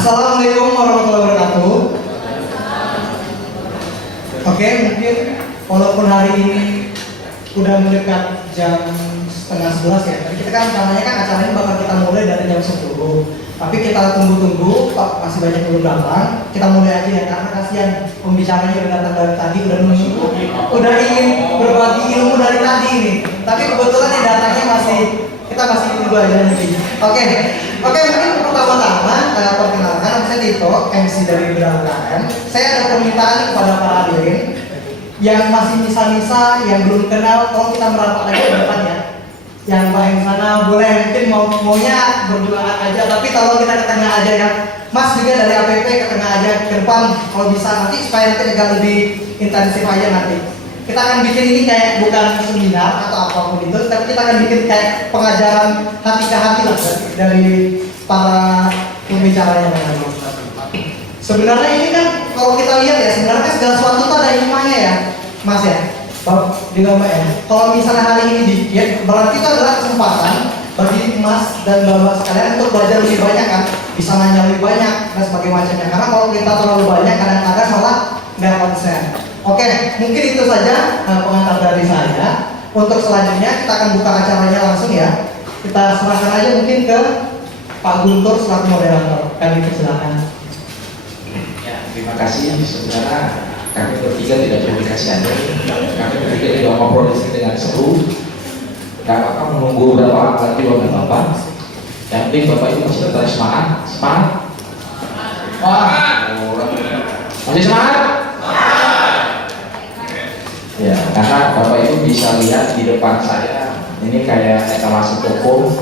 Assalamualaikum warahmatullahi wabarakatuh. Oke, mungkin walaupun hari ini udah mendekat jam setengah 11 ya, tapi kita kan rencananya kan acara ini bakal kita mulai dari jam 10. Tapi kita tunggu-tunggu, Pak masih banyak belum datang. Kita mulai aja ya, karena kasihan pembicaranya udah datang dari tadi, udah menunggu, udah ingin berbagi ilmu dari tadi ini. Tapi kebetulan yang datangnya kita masih tunggu aja nih. Oke, mungkin pertama-tama perkenalkan, saya Tito, MC dari Bedah UKM. Saya ada permintaan kepada para hadirin yang masih misa-misa, yang belum kenal, tolong kita merapat lagi ke depan ya. Yang lain sana boleh, mungkin maunya berduaan aja, tapi kalau kita ke tengah aja ya. Mas juga dari APP ke tengah aja, ke depan kalau bisa nanti, supaya nanti agak lebih intensif aja nanti. Kita akan bikin ini kayak bukan seminar atau apapun itu, tapi kita akan bikin kayak pengajaran hati ke hati lah dari para pembicara yang ada. Sebenarnya ini kan kalau kita lihat ya, sebenarnya kan segala sesuatu itu ada hikmahnya ya, Mas ya. Juga Mbak ya. Kalau misalnya hari ini dikit, berarti itu adalah kesempatan bagi Mas dan Bapak sekalian untuk belajar lebih banyak kan, bisa nanya lebih banyak dan sebagainya macamnya. Karena kalau kita terlalu banyak, kadang-kadang malah nggak konsen. Oke, mungkin itu saja pengantar dari saya. Untuk selanjutnya kita akan buka acaranya langsung ya. Kita serahkan aja mungkin ke Pak Guntur selaku moderator. Kami persilakan. Ya, terima kasih saudara. Kami bertiga tidak perlu dikasih aja. Kami bertiga tidak ngobrol di sini dengan seru. Gak apa-apa menunggu berapa orang lagi bapak-bapak. Yang penting bapak itu masih tetap semangat. Semangat? Wah, masih semangat? Ya, karena bapak itu bisa lihat di depan saya. Ini kayak etalase toko.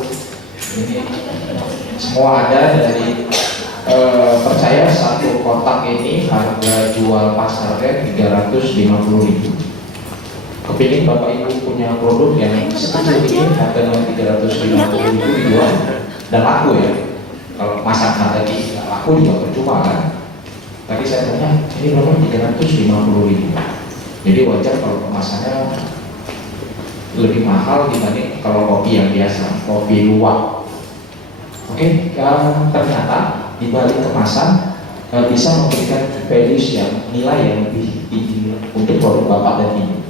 Ini semua ada dari percaya satu kotak ini harga jual pasarnya 350.000. Kepingin bapak ibu punya produk yang sekecil ini harganya 350.000 dijual dan laku ya. Kalau masak tadi nggak laku juga percuma kan. Tadi saya tanya ini berapa? 350.000. Jadi wajar kalau kemasannya lebih mahal dibanding kalau kopi yang biasa, kopi luwak. Oke, ternyata di balik kemasan bisa memberikan values yang nilai yang lebih tinggi untuk produk bapak dan ibu.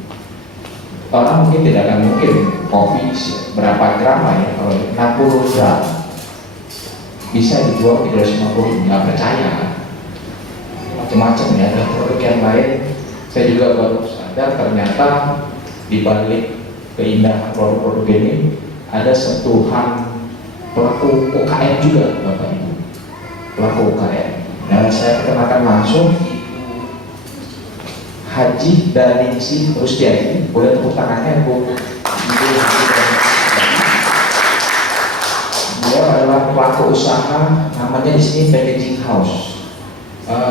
Orang mungkin tidak akan mungkin kopi berapa gram lah ya, kalau 60 gram bisa dijual 350, nggak percaya kan? Macam-macam ya, ada produk yang lain. Saya juga baru sadar ternyata di balik keindahan produk-produk ini ada sentuhan pelaku UKM juga bapak ibu. Pelaku UKM. Nah, saya perkenalkan langsung Haji Daningsih Rustiadi. Boleh tepuk tangannya Bu. Dia adalah pelaku usaha, namanya di sini Packaging House.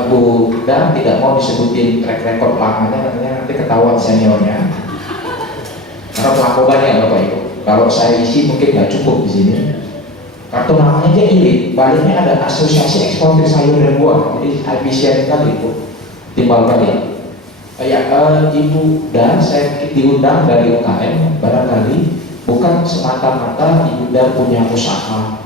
Bu Dan tidak mau disebutin track record lamanya, katanya nanti ketahuan seniornya. Karena pelaku banyak bapak ibu. Kalau saya isi mungkin nggak cukup di sini. Kartu namanya aja ini, baliknya ada Asosiasi Eksportir Sayur dan Buah, jadi IPCN kali itu, timbal balik. Ibu Dan saya diundang dari UKM, barangkali bukan semata-mata Ibu Dan punya usaha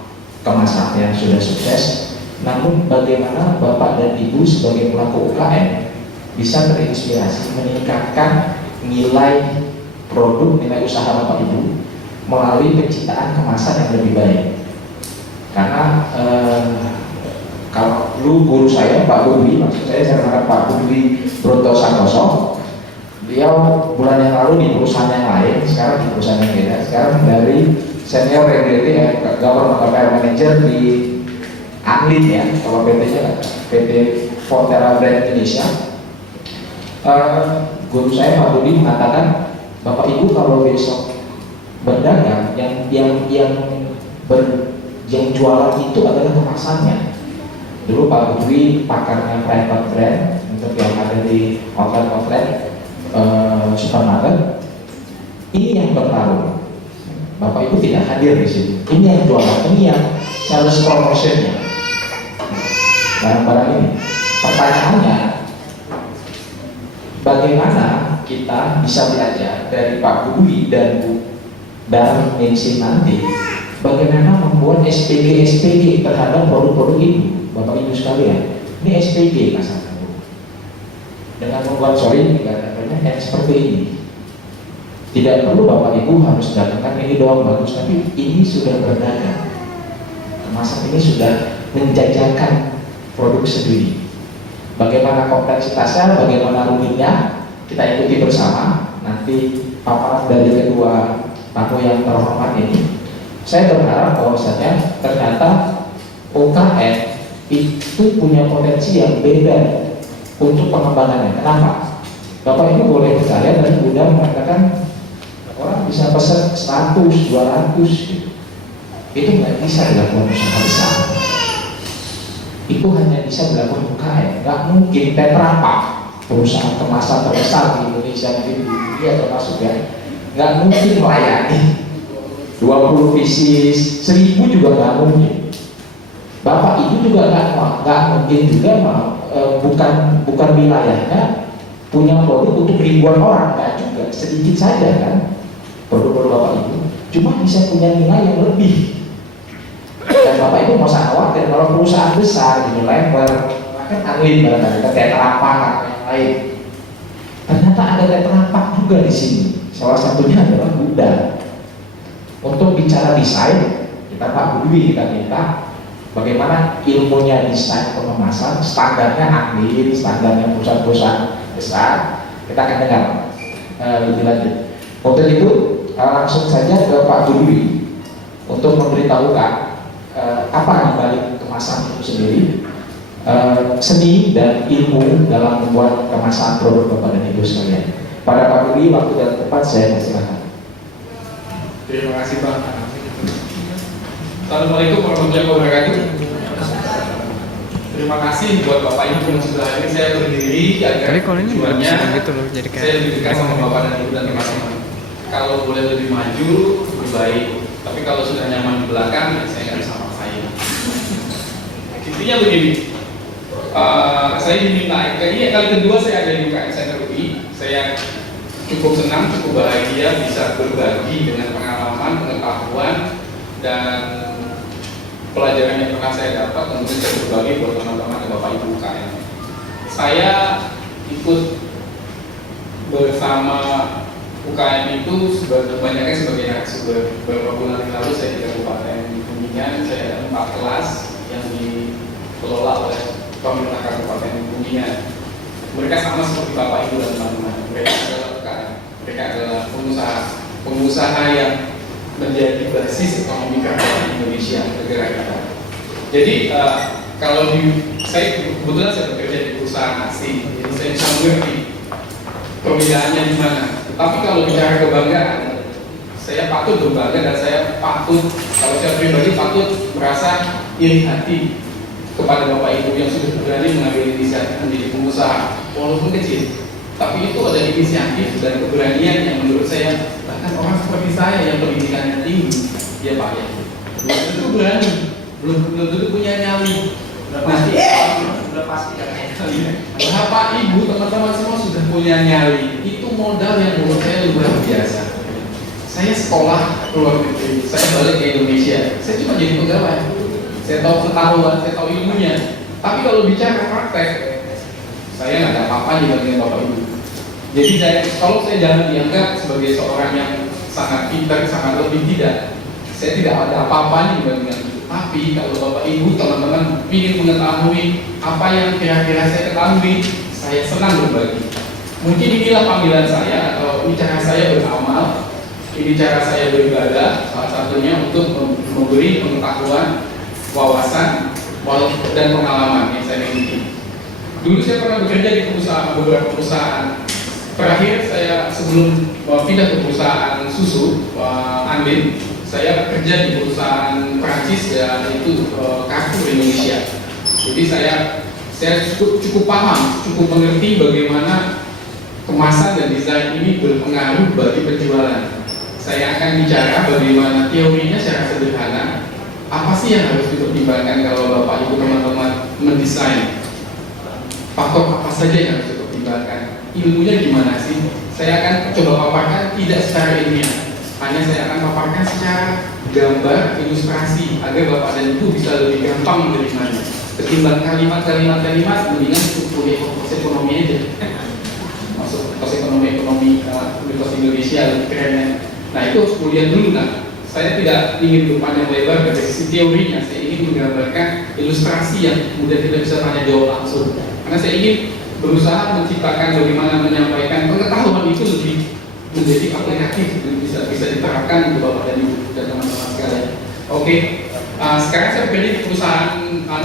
kemasan yang sudah sukses, namun bagaimana Bapak dan Ibu sebagai pelaku UKM bisa terinspirasi meningkatkan nilai produk, nilai usaha Bapak Ibu melalui penciptaan kemasan yang lebih baik. Karena kalau dulu guru saya Pak Budwi, maksud saya kenalkan Pak Budwi Broto Santoso. Beliau bulan yang lalu di perusahaan yang lain, sekarang di perusahaan yang beda. Sekarang dari senior regulatory government affairs manager di Anlin ya, kalau PT-nya PT Fortera Brand Indonesia. Guru saya Pak Budwi mengatakan, Bapak Ibu kalau besok berdagang yang jualan itu adalah kemasannya. Dulu Pak Budwi pakarnya private brand untuk yang ada di outlet supermarket. Ini yang bertarung. Bapak Ibu tidak hadir di sini. Ini yang jualan, ini yang sales promotionnya. Barang-barang ini. Pertanyaannya, bagaimana kita bisa belajar dari Pak Budwi dan Bu Darningsih nanti bagaimana membuat SPG terhadap produk-produk itu, Bapak Ibu sekalian. Ini SPG kasarnya. Dengan membuat kayak seperti ini. Tidak perlu Bapak Ibu harus datangkan ini doang bagus, tapi ini sudah berdagang. Kemasan ini sudah menjajakan produk sendiri. Bagaimana kompleksitasnya, bagaimana rumitnya, kita ikuti bersama. Nanti paparan dari kedua tamu yang terhormat ini. Saya berharap bahwasanya ternyata UKM itu punya potensi yang beda untuk pengembangannya. Kenapa? Bapak Ibu boleh percaya dan mudah mengatakan orang bisa pesan 100, 200 gitu. Itu nggak bisa dilakukan usaha besar. Itu hanya bisa dilakukan UKM. Nggak mungkin Tetra Pak, perusahaan kemasan terbesar di Indonesia di dunia termasuk ya, nggak mungkin melayani 20 pieces, 1000 juga nggak mungkin. Bapak Ibu juga nggak mungkin juga bukan wilayahnya punya produk untuk ribuan orang, nggak juga, sedikit saja kan produk-produk Bapak Ibu, cuma bisa punya nilai yang lebih. Dan Bapak Ibu mau usah khawatir kalau perusahaan besar di level kan angin barangkali Tetra Pak atau yang lain. Ternyata ada Tetra Pak juga di sini. Salah satunya adalah Gudang. Untuk bicara desain, kita Pak Budi kita minta bagaimana ilmunya desain pengemasan, standarnya angin, standarnya perusahaan-perusahaan besar. Kita akan dengar lebih lanjut. Untuk itu langsung saja ke Pak Budi untuk memberitahukan apa yang balik kemasan itu sendiri, seni dan ilmu dalam membuat kemasan produk Bapak dan Ibu sekalian. Pada Pak Budi, waktu dan tempat saya persilakan. Terima kasih Pak. Assalamualaikum warahmatullahi wabarakatuh. Terima kasih buat Bapak Ibu yang sudah hadir. Saya berdiri agar tujuannya gitu loh, jadi kayak saya lebih dekat sama Bapak dan Ibu dan teman-teman. Kalau boleh lebih maju, lebih baik. Tapi kalau sudah nyaman di belakang, ya saya nggak bisa maksain. Intinya begini, saya diminta, ini kali kedua saya ada di UKM Center UI. Saya cukup senang, cukup bahagia bisa berbagi dengan pengalaman, pengetahuan, dan pelajaran yang pernah saya dapat. Kemudian saya berbagi buat teman-teman dan Bapak Ibu UKM. Saya ikut bersama UKM itu banyaknya sebagai narasumber. Beberapa bulan yang lalu saya di Kabupaten Kuningan, saya ada 4 kelas yang dikelola oleh pemerintah Kabupaten Kuningan. Mereka sama seperti Bapak Ibu dan teman-teman. Mereka adalah UKM, mereka adalah pengusaha yang menjadi basis ekonomi kerakyatan Indonesia, negara kita. Jadi kalau saya kebetulan saya bekerja di perusahaan asing, jadi saya bisa mengerti perbedaannya di mana. Tapi kalau bicara kebanggaan, saya patut berbangga dan saya patut, kalau saya pribadi patut merasa iri hati kepada Bapak Ibu yang sudah berani mengambil inisiatif menjadi pengusaha, walaupun kecil. Tapi itu ada inisiatif dan keberanian yang menurut saya, bahkan orang seperti saya yang pendidikannya tinggi, ya Pak ya, belum tentu berani, belum tentu punya nyali. Sudah pasti kan Bapak Ibu, teman-teman semua sudah punya nyali. Itu modal yang menurut saya luar biasa. Saya sekolah keluar negeri, saya balik ke Indonesia, saya cuma jadi pegawai. Saya tahu pengetahuan, saya tahu ilmunya. Tapi kalau bicara praktek, saya nggak ada apa-apa dibandingin Bapak Ibu. Jadi kalau saya jangan dianggap sebagai seorang yang sangat pintar, sangat lebih, tidak. Saya tidak ada apa-apanya dibandingkan itu. Tapi kalau Bapak Ibu, teman-teman ingin mengetahui apa yang kira-kira saya ketahui, saya senang berbagi. Mungkin inilah panggilan saya, atau ini cara saya beramal, ini cara saya beribadah, salah satunya untuk memberi pengetahuan, wawasan, dan pengalaman yang saya miliki. Dulu saya pernah bekerja di beberapa perusahaan. Terakhir saya sebelum pindah ke perusahaan susu, Andin, saya bekerja di perusahaan Prancis, yaitu Carrefour Indonesia. Jadi saya cukup paham, cukup mengerti bagaimana kemasan dan desain ini berpengaruh bagi penjualan. Saya akan bicara bagaimana teorinya secara sederhana. Apa sih yang harus dipertimbangkan kalau Bapak Ibu teman-teman mendesain? Faktor apa saja yang harus dipertimbangkan? Ilmunya gimana sih? Saya akan coba paparkan tidak secara ilmiah, hanya saya akan paparkan secara gambar ilustrasi agar Bapak dan Ibu bisa lebih gampang menerimanya. Ketimbang kalimat-kalimat mendingan kuliah kos ekonomi aja. Masuk kos ekonomi Universitas Indonesia lebih keren ya. Nah itu harus kuliah dulu. Nah saya tidak ingin berpanjang lebar dari sisi teorinya, saya ingin menggambarkan ilustrasi yang kemudian kita bisa tanya jawab langsung. Karena saya ingin berusaha menciptakan bagaimana menyampaikan pengetahuan itu lebih menjadi aplikatif dan bisa diterapkan untuk Bapak dan Ibu dan teman-teman sekalian. Oke, sekarang saya bekerja di perusahaan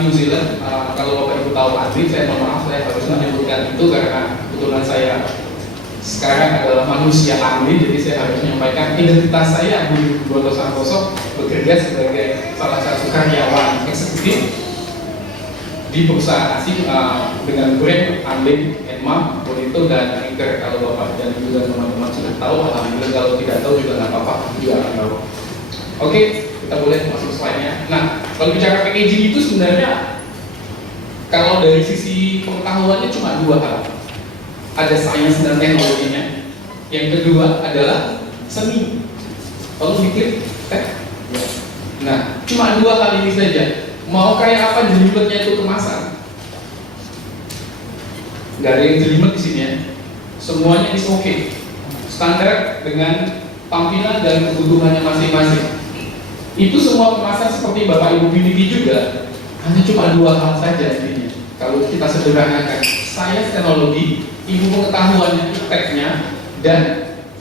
New Zealand. Kalau Bapak Ibu tahu Andri, saya mohon maaf saya harus menyebutkan itu karena kebetulan saya sekarang adalah manusia Andri, jadi saya harus menyampaikan identitas saya. Budi Boto Santoso bekerja sebagai salah satu karyawan eksekutif di perusahaan asing dengan brand Andri, Emma, Bonito, dan Anchor. Kalau Bapak dan Ibu dan teman-teman sudah tahu, alhamdulillah. Kalau tidak tahu juga nggak apa-apa, juga akan tahu. Oke, kita boleh masuk slide-nya. Nah, kalau bicara packaging itu sebenarnya kalau dari sisi pengetahuannya cuma dua hal. Ada sains dan teknologinya. Yang kedua adalah seni. Kalau diklik, nah, cuma dua hal ini saja. Mau kayak apa jelimetnya itu kemasan? Nggak ada yang jelimet di sini ya. Semuanya is okay. Standar dengan tampilan dan kebutuhannya masing-masing. Itu semua kemasan seperti Bapak Ibu miliki juga. Hanya cuma dua hal saja intinya. Kalau kita sederhanakan, sains teknologi, ilmu pengetahuannya, ipteknya, dan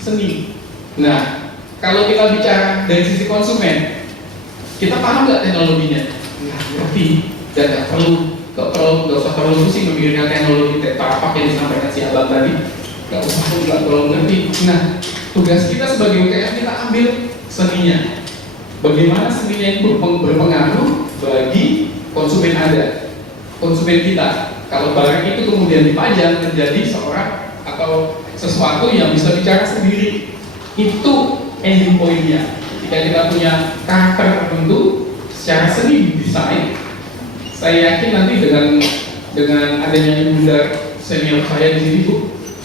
seni. Nah, kalau kita bicara dari sisi konsumen, kita paham nggak teknologinya? Nggak ngerti dan nggak usah terlalu pusing memikirkan teknologi apa yang disampaikan si abang tadi. Nggak terlalu ngerti. Nah, tugas kita sebagai UKM kita ambil seninya. Bagaimana seninya itu berpengaruh bagi konsumen konsumen kita. Kalau barang itu kemudian dipajang menjadi seorang atau sesuatu yang bisa bicara sendiri, itu ending point-nya. Jika kita punya karakter tertentu secara seni desain, saya yakin nanti dengan adanya ibunda senior saya di sini, Bu,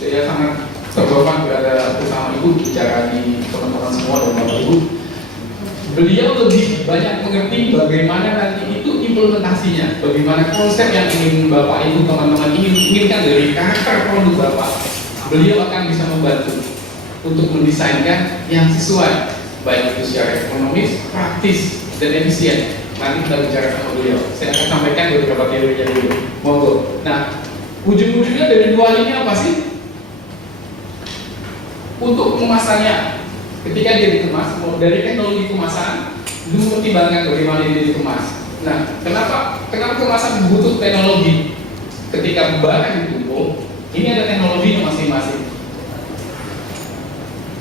saya sangat terhormat berada bersama Ibu bicara di teman-teman semua dan Bapak Ibu. Beliau lebih banyak mengerti bagaimana nanti itu implementasinya, bagaimana konsep yang ingin Bapak Ibu teman-teman inginkan dari karakter produk Bapak. Beliau akan bisa membantu untuk mendesainkan yang sesuai, baik itu secara ekonomis, praktis, dan efisien. Nanti kita bicara sama beliau. Saya akan sampaikan beberapa teorinya dulu. Monggo. Nah, ujung-ujungnya dari dua ini apa sih? Untuk kemasannya, ketika dia dikemas, dari teknologi kemasan, dulu pertimbangkan bagaimana dia dikemas. Nah, kenapa kemasan butuh teknologi? Ketika barang ditumpuk, ini ada teknologinya masing-masing.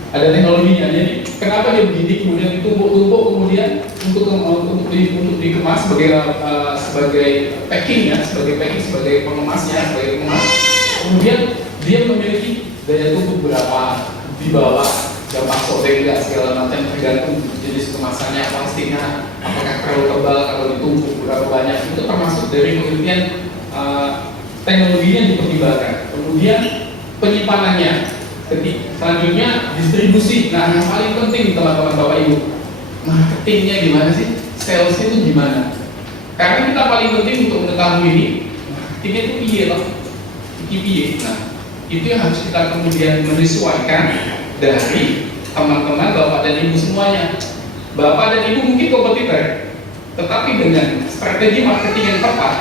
Ada teknologinya, jadi kenapa dia begini kemudian ditumpuk-tumpuk kemudian untuk dikemas sebagai packing ya, sebagai pengemasnya, sebagai pengemas. Kemudian dia memiliki daya tumpuk berapa di bawah, gampang sobek enggak, segala macam tergantung jenis kemasannya, pastinya apakah terlalu tebal, kalau ditumpuk berapa banyak, itu termasuk dari penelitian teknologinya yang dipertimbangkan. Kemudian penyimpanannya. Selanjutnya distribusi. Nah, yang paling penting teman-teman Bapak Ibu, marketingnya gimana sih? Salesnya itu gimana? Karena kita paling penting untuk mengetahui ini, marketingnya itu piye loh, piye. Nah, itu yang harus kita kemudian menyesuaikan dari teman-teman Bapak dan Ibu semuanya. Bapak dan Ibu mungkin kompetitor, tetapi dengan strategi marketing yang tepat,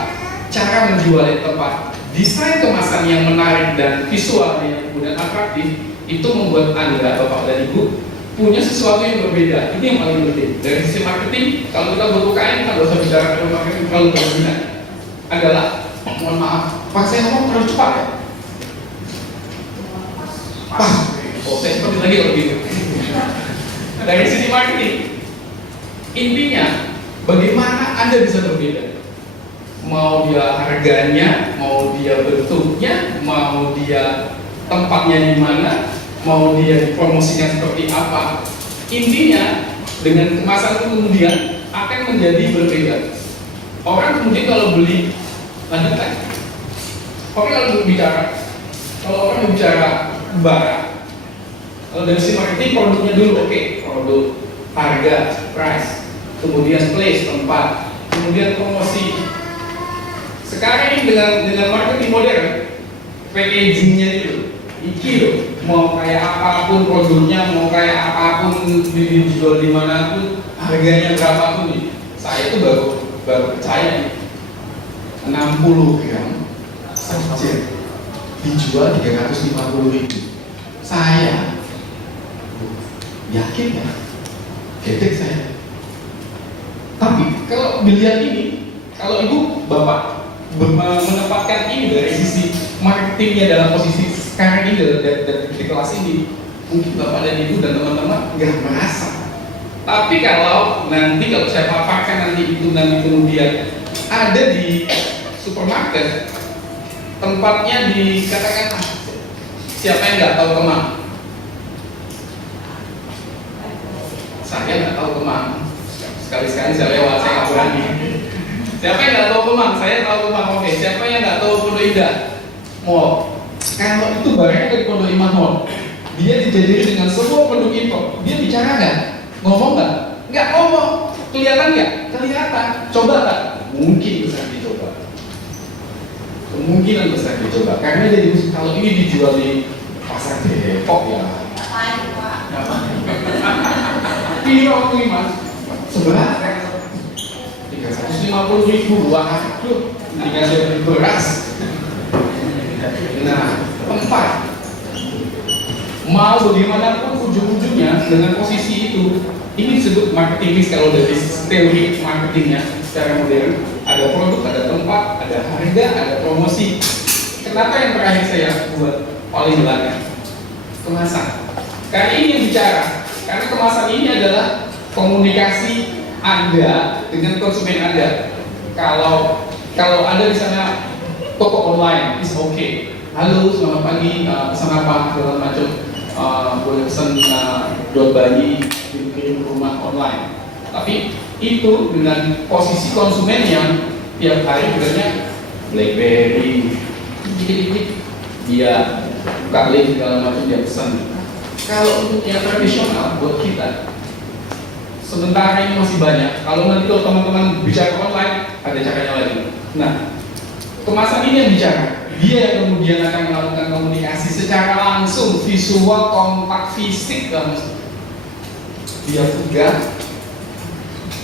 cara menjual yang tepat, desain kemasan yang menarik dan visualnya yang kemudian atraktif, itu membuat Anda, Bapak dan Ibu, punya sesuatu yang berbeda. Ini yang paling penting. Dari sisi marketing, kalau kita berbukaan, kita nggak usah bicara tentang marketing terlalu berlebihan. Adalah, mohon maaf, Pak saya ngomong terlalu cepat ya? Pak, saya seperti lagi kalau gitu. Dari sisi marketing, intinya, bagaimana Anda bisa berbeda? Mau dia harganya, mau dia bentuknya, mau dia tempatnya di mana, mau dia promosinya seperti apa. Intinya dengan kemasan itu kemudian akan menjadi berbeda. Orang kemudian kalau beli, lanjutkan. Orang kalau orang bicara barang, kalau dari sisi marketing produknya dulu, oke, produk harga, price, kemudian place, tempat, kemudian promosi. Sekarang ini dengan marketing modern, packagingnya itu, iki loh, mau kayak apapun produknya, mau kayak apapun dijual di mana pun, harganya berapapun nih. Saya tuh baru percaya nih, 60 gram saja dijual 350.000. Saya yakin ya, gedek saya. Tapi kalau dilihat ini, kalau ibu bapak menempatkan ini dari sisi marketingnya dalam posisi sekarang ini di kelas ini, mungkin bapak dan ibu dan teman-teman nggak merasa. Tapi kalau saya paparkan nanti kemudian ada di supermarket, tempatnya dikatakan siapa yang nggak tahu Kemang? Saya nggak tahu Kemang. Sekali-sekali saya lewat, saya nggak berani. Siapa yang nggak tahu Kemang? Saya tahu Kemang. Oke, siapa yang nggak tahu Pondok Indah Mall? Kalau itu barangnya dari Pondok Indah Mall, dia dijadikan dengan semua produk impor. Dia bicara nggak? Ngomong nggak? Nggak ngomong. Kelihatan nggak? Kelihatan. Coba tak? Mungkin besar dicoba. Kemungkinan besar dicoba. Karena jadi kalau ini dijual di pasar Depok ya. Ini waktu ini mas, sebelah 350.000 waduh, dikasih beli beras. Nah, tempat mau bagaimanapun ujung-ujungnya dengan posisi itu, ini disebut marketing mix kalau dari teori marketingnya secara modern. Ada produk, ada tempat, ada harga, ada promosi. Kenapa yang terakhir saya buat paling belakang? Kemasan. Karena ini yang bicara. Karena kemasan ini adalah komunikasi Anda dengan konsumen Anda. Kalau Anda di sana toko online, is okay. Halo, selamat pagi, pesan apa, segala macam. Boleh pesan dot bayi dikirim ke rumah online. Tapi itu dengan posisi konsumen yang tiap hari sebenarnya BlackBerry, dia buka link segala macam dia pesan. Kalau untuk yang tradisional buat kita, sementara ini masih banyak. Kalau nanti kalau teman-teman bicara online, ada caranya lagi. Nah, kemasan ini yang bicara. Dia yang kemudian akan melakukan komunikasi secara langsung, visual, kontak fisik, dan dia pegang.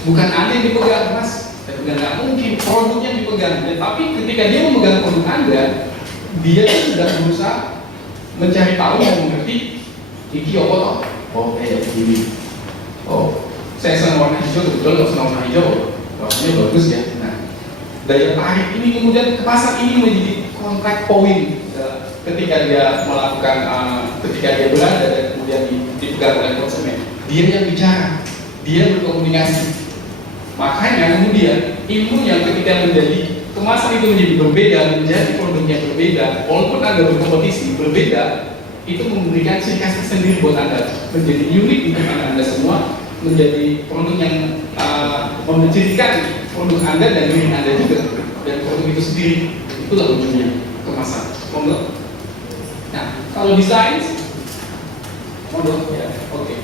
Bukan Anda yang dipegang, mas. Nggak mungkin produknya dipegang. Tapi ketika dia memegang produk Anda, dia sudah berusaha mencari tahu dan mengerti. Iki apa toh? Oh, kayak begini. Oh, saya senang warna hijau, betul kalau senang warna hijau, warnanya bagus ya. Nah, daya tarik ini kemudian kemasan ini menjadi contact point ketika dia melakukan, ketika dia berada dan kemudian dipegang oleh konsumen. Dia yang bicara, dia berkomunikasi. Makanya kemudian ilmu yang ketika menjadi kemasan itu menjadi berbeda, menjadi produknya berbeda, walaupun Anda berkompetisi berbeda, itu memberikan ciri khas tersendiri buat Anda, menjadi unik untuk Anda semua, menjadi produk yang mencirikan produk Anda dan diri Anda juga, dan produk itu sendiri. Itulah ujungnya kemasan. Monggo. Nah, kalau desain, monggo ya, oke.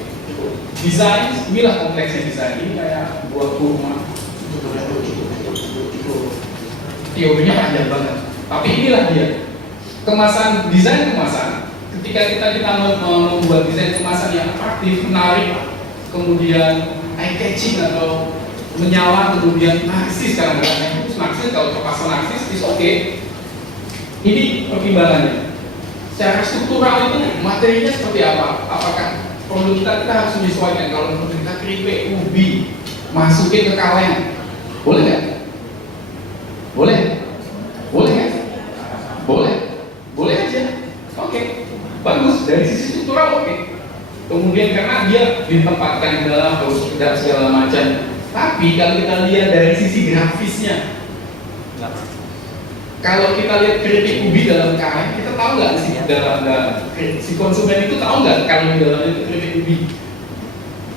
Desain, inilah kompleksnya desain. Ini kayak buat rumah. Teorinya panjang banget, tapi inilah dia kemasan, desain kemasan. Ketika kita membuat desain kemasan yang atraktif, menarik, kemudian eye catching atau menyala, kemudian narsis, kadang-kadang itu narsis, kalau terpaksa narsis, is okay. Ini pertimbangannya. Secara struktural itu materinya seperti apa? Apakah produk kita harus menyesuaikan? Kalau produk kita keripik ubi, masukin ke kaleng, boleh nggak? Boleh? Boleh nggak? Boleh? Boleh aja. Oke. Bagus, dari sisi struktural oke. Kemudian karena dia ditempatkan dalam harus dan segala macam. Tapi kalau kita lihat dari sisi grafisnya, kalau kita lihat keripik ubi dalam kaleng, kita tahu nggak sih dalam si konsumen itu tahu nggak kalau di dalamnya itu keripik ubi?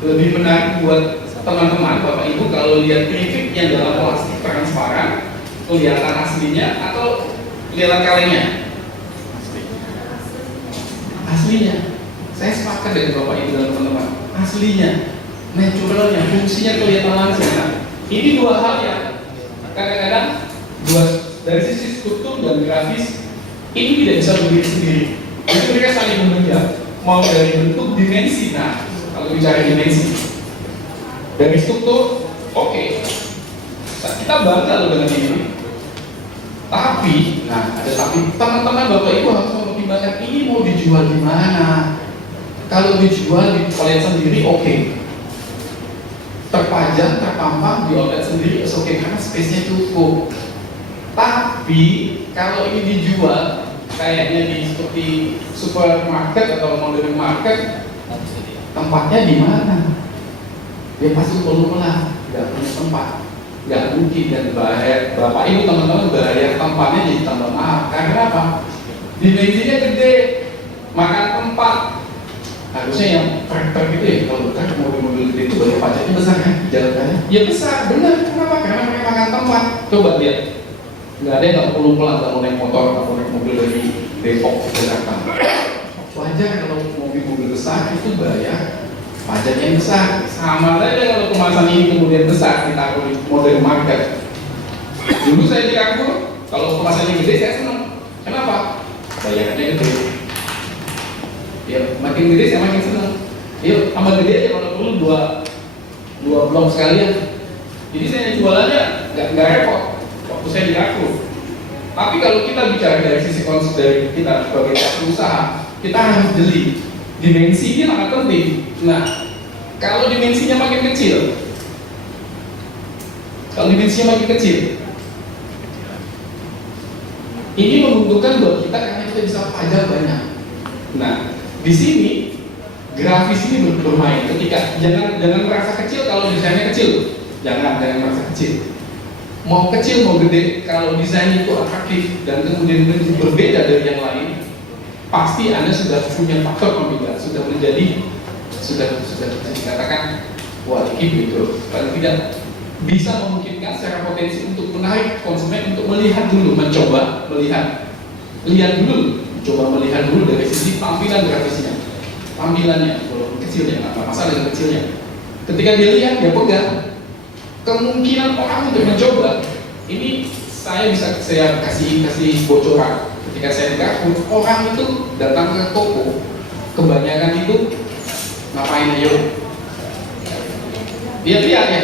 Lebih menarik buat teman-teman, bapak ibu kalau lihat keripik yang dalam plastik transparan, kelihatan aslinya atau kelihatan kalengnya? Aslinya. Saya sepakat dengan bapak ibu dan teman-teman. Aslinya. naturalnya, fungsinya kelihatan langsung. Nah, ini dua hal yang kadang-kadang dari sisi struktur dan grafis ini tidak bisa berdiri sendiri. Jadi mereka saling menunjang. Mau dari bentuk dimensi, nah kalau bicara dimensi, dari struktur, oke, kita bangga loh dengan ini. Tapi, nah ada tapi, teman-teman bapak ibu harus mempertimbangkan ini mau dijual di mana. Kalau dijual di outlet sendiri, oke. Terpajang, terpampang di outlet sendiri, oke karena space-nya cukup. Tapi kalau ini dijual kayaknya di seperti supermarket atau modern market, tempatnya di mana? Ya pasti pelan-pelan, nggak punya tempat. Nggak mungkin, dan bayar bapak ibu teman-teman bayar tempatnya jadi tambah mahal. Karena apa? Dimensinya gede, makan tempat. Harusnya yang truk gitu ya, kalau bukan mobil-mobil gede itu bayar pajaknya besar kan, jalannya ya besar, benar. Kenapa? Karena mereka makan tempat. Coba lihat, nggak ada yang nggak perlu pelan kalau naik motor atau naik mobil dari Depok ke Jakarta. Wajar kalau mobil-mobil besar itu bayar pajak yang besar. Sama saja kalau kemasan ini kemudian besar ditaruh di modern market. Dulu saya di Carrefour, kalau kemasannya gede saya senang. Kenapa? Bayarnya gede. Ya makin gede saya makin senang. Yuk tambah gede aja kalau perlu dua blok sekalian. Jadi saya jualannya nggak repot waktu saya di Carrefour. Tapi kalau kita bicara dari sisi konsep dari kita sebagai usaha, kita harus jeli. Dimensi ini sangat penting. Nah, kalau dimensinya makin kecil, ini menguntungkan buat kita karena kita bisa pajak banyak. Nah, di sini grafis ini bermain. Ketika jangan merasa kecil kalau desainnya kecil, jangan merasa kecil. Mau kecil mau gede, kalau desain itu atraktif dan kemudian berbeda dari yang lain, pasti Anda sudah punya faktor pembeda, sudah dikatakan wah ini betul. Paling tidak bisa memungkinkan secara potensi untuk menarik konsumen untuk melihat dulu, mencoba lihat dulu dari sisi tampilan grafisnya, tampilannya walaupun kecilnya nggak masalah dengan kecilnya. Ketika dia lihat dia pegang, kemungkinan orang untuk mencoba ini saya kasih bocoran. Ketika saya di Carrefour, orang itu datang ke toko, kebanyakan itu ngapain ayo? Lihat-lihat ya.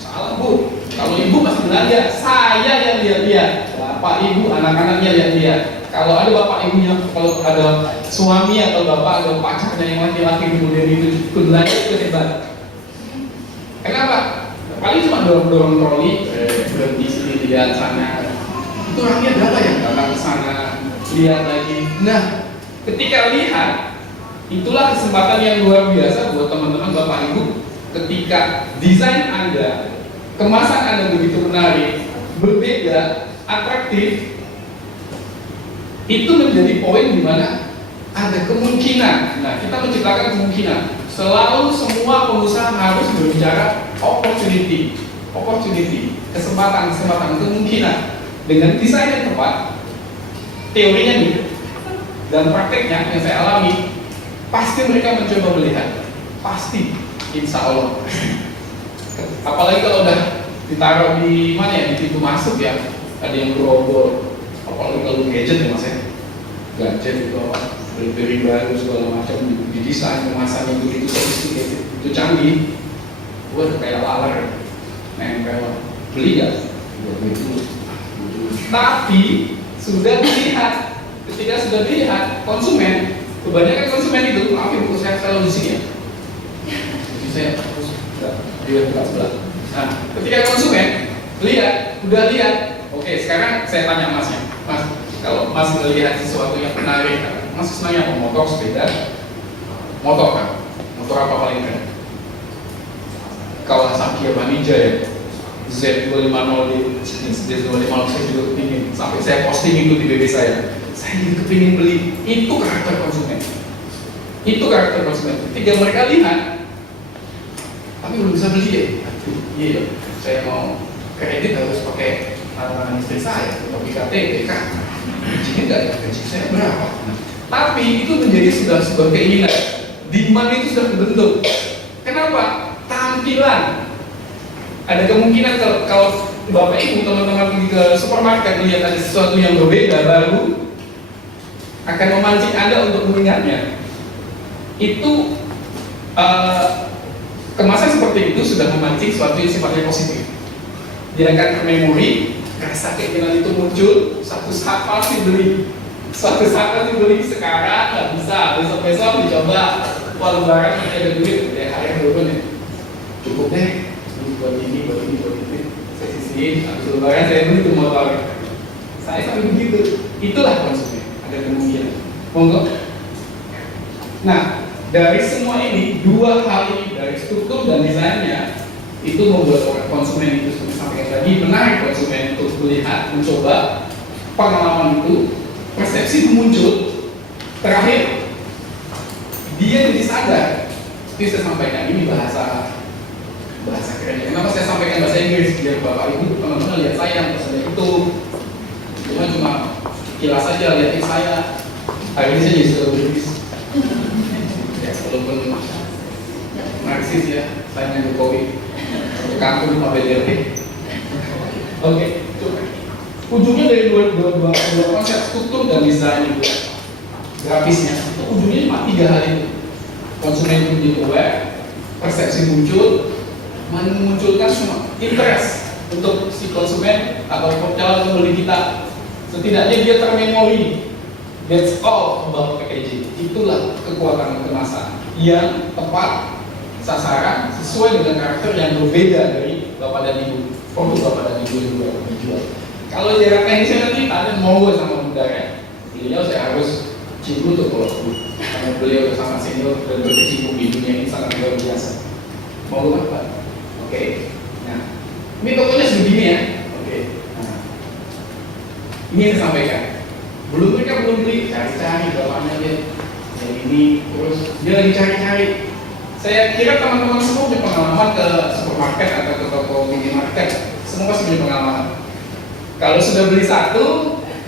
Salah bu, kalau ibu masih belanja, saya yang lihat-lihat. Bapak ibu, anak-anaknya lihat-lihat. Kalau ada bapak ibunya, kalau ada suami atau bapak atau pacarnya yang laki-laki kemudian itu belanja itu hebat. Kenapa? Paling cuma dorong troli, berhenti sini lihat sana. Itu orangnya berapa yang datang ke sana, lihat lagi. Nah, ketika lihat, itulah kesempatan yang luar biasa buat teman-teman bapak ibu. Ketika desain Anda, kemasan Anda begitu menarik, berbeda, atraktif, itu menjadi poin di mana ada kemungkinan. Nah, kita menciptakan kemungkinan. Selalu semua pengusaha harus berbicara opportunity, kesempatan, kemungkinan. Dengan desain yang tepat, teorinya gitu, dan prakteknya yang saya alami, pasti mereka mencoba melihat, pasti, insya Allah. Apalagi kalau udah ditaruh di mana ya, di pintu masuk ya, ada yang berobol. Apalagi kalau gadget ya mas ya, gadget itu apa, beri baru segala macam, di desain kemasannya begitu sophisticated, itu canggih. Wah kayak laler, nempel, beli gak? Begitu. Tapi sudah dilihat, ketika sudah dilihat konsumen, kebanyakan konsumen itu, maaf ya buku saya selalu di sini ya. Jadi saya harus lihat sebelah. Nah, ketika konsumen lihat, udah lihat, oke sekarang saya tanya masnya, mas, kalau mas melihat sesuatu yang menarik, mas senangnya apa? Motor, sepeda, motor kan? Motor apa paling keren? Kawasaki apa Ninja ya? Z250 Z250 saya juga kepingin, sampai saya posting itu di BB saya juga kepingin beli. Itu karakter konsumen, ketika mereka lihat tapi belum bisa beli ya, iya saya mau kredit harus pakai istri saya atau BKT, BK gajinya nggak ya, gaji saya berapa? Tapi itu menjadi sudah sebuah keinginan, demand itu sudah terbentuk. Kenapa? tampilan. Ada kemungkinan kalau Bapak Ibu teman-teman pergi ke supermarket melihat ada sesuatu yang berbeda baru, akan memancing Anda untuk mengingatnya. Itu kemasan seperti itu sudah memancing sesuatu yang sifatnya positif. Dia akan memori, rasa keinginan itu muncul, suatu saat pasti beli. Suatu saat pasti beli, sekarang nggak bisa, besok-besok dicoba. Wah, lebaran masih ada duit, ya hari dulu nih. Cukup deh, buat ini, buat ini, buat ini. Saya sisihin, habis lebaran saya beli tuh motor. Saya sampai begitu. Itulah konsumen, ada kemungkinan. Monggo. Nah, dari semua ini, dua hal ini, dari struktur dan desainnya, itu membuat orang konsumen itu sampai tadi menarik konsumen untuk melihat, mencoba pengalaman itu, persepsi muncul. Terakhir, dia jadi sadar. Itu saya sampaikan, ini bahasa keren. Kenapa saya sampaikan bahasa Inggris? Biar Bapak Ibu teman-teman lihat saya, misalnya itu cuma kilas saja lihatin saya. Hari ini saya jadi selebritis. Ya, walaupun narsis ya, saya Jokowi. Kampung Pak BDRT. Oke, ujungnya dari dua konsep struktur dan desain itu, grafisnya, ujungnya cuma 3 hal itu. Konsumen menjadi aware, persepsi muncul, memunculkan semua interest untuk si konsumen atau calon pembeli kita. Setidaknya dia termemori. That's all about packaging. Itulah kekuatan kemasan yang tepat sasaran sesuai dengan karakter yang berbeda dari Bapak dan Ibu, produk Bapak dan Ibu yang dijual. Kalau jarak teknisnya nanti ada monggo sama bunda ya. Beliau saya harus cium tuh kalau karena beliau sangat senior dan berkecimpung di dunia ini sangat luar biasa. Monggo Pak. Oke. Nah, ini tokonya segini ya. Oke. Nah, ini yang saya sampaikan. Mereka belum beli, cari-cari bapaknya dia. Yang ini terus dia lagi cari-cari. Saya kira teman-teman semua punya pengalaman ke supermarket atau ke toko minimarket. Semua pasti punya pengalaman. Kalau sudah beli satu,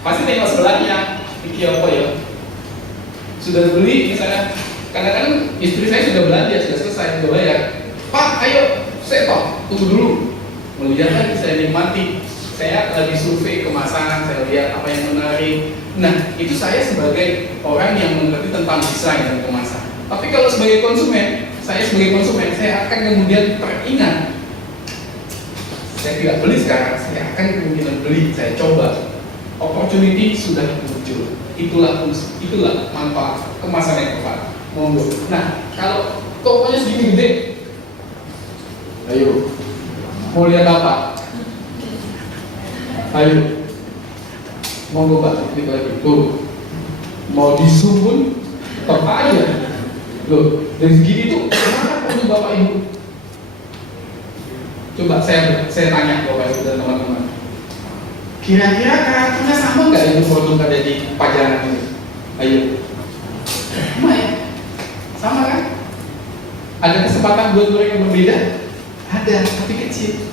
pasti tengok sebelahnya. Iki apa ya? Sudah beli, misalnya, kadang-kadang istri saya sudah belanja, sudah selesai, sudah bayar. Pak, ayo, saya tunggu dulu. Melihat lagi, saya nikmati. Saya lagi survei kemasan, saya lihat apa yang menarik. Nah, itu saya sebagai orang yang mengerti tentang desain dan kemasan. Tapi kalau sebagai konsumen, saya akan kemudian teringat. Saya tidak beli sekarang, saya akan kemungkinan beli, saya coba. Opportunity sudah muncul. Itulah manfaat kemasan yang tepat. Monggo. Nah, kalau tokonya segini gede, ayo, mau lihat apa? Ayo, monggo Pak, kita lagi. Tuh, mau disumun, tetap aja. Loh, dari segini tuh, kenapa perlu Bapak Ibu? Coba saya tanya Bapak Ibu dan teman-teman. Kira-kira karakternya sama nggak itu produk ada di pajangan ini? Ayo. Sama ya? Sama kan? Ada kesempatan buat mereka berbeda? Ada, tapi kecil.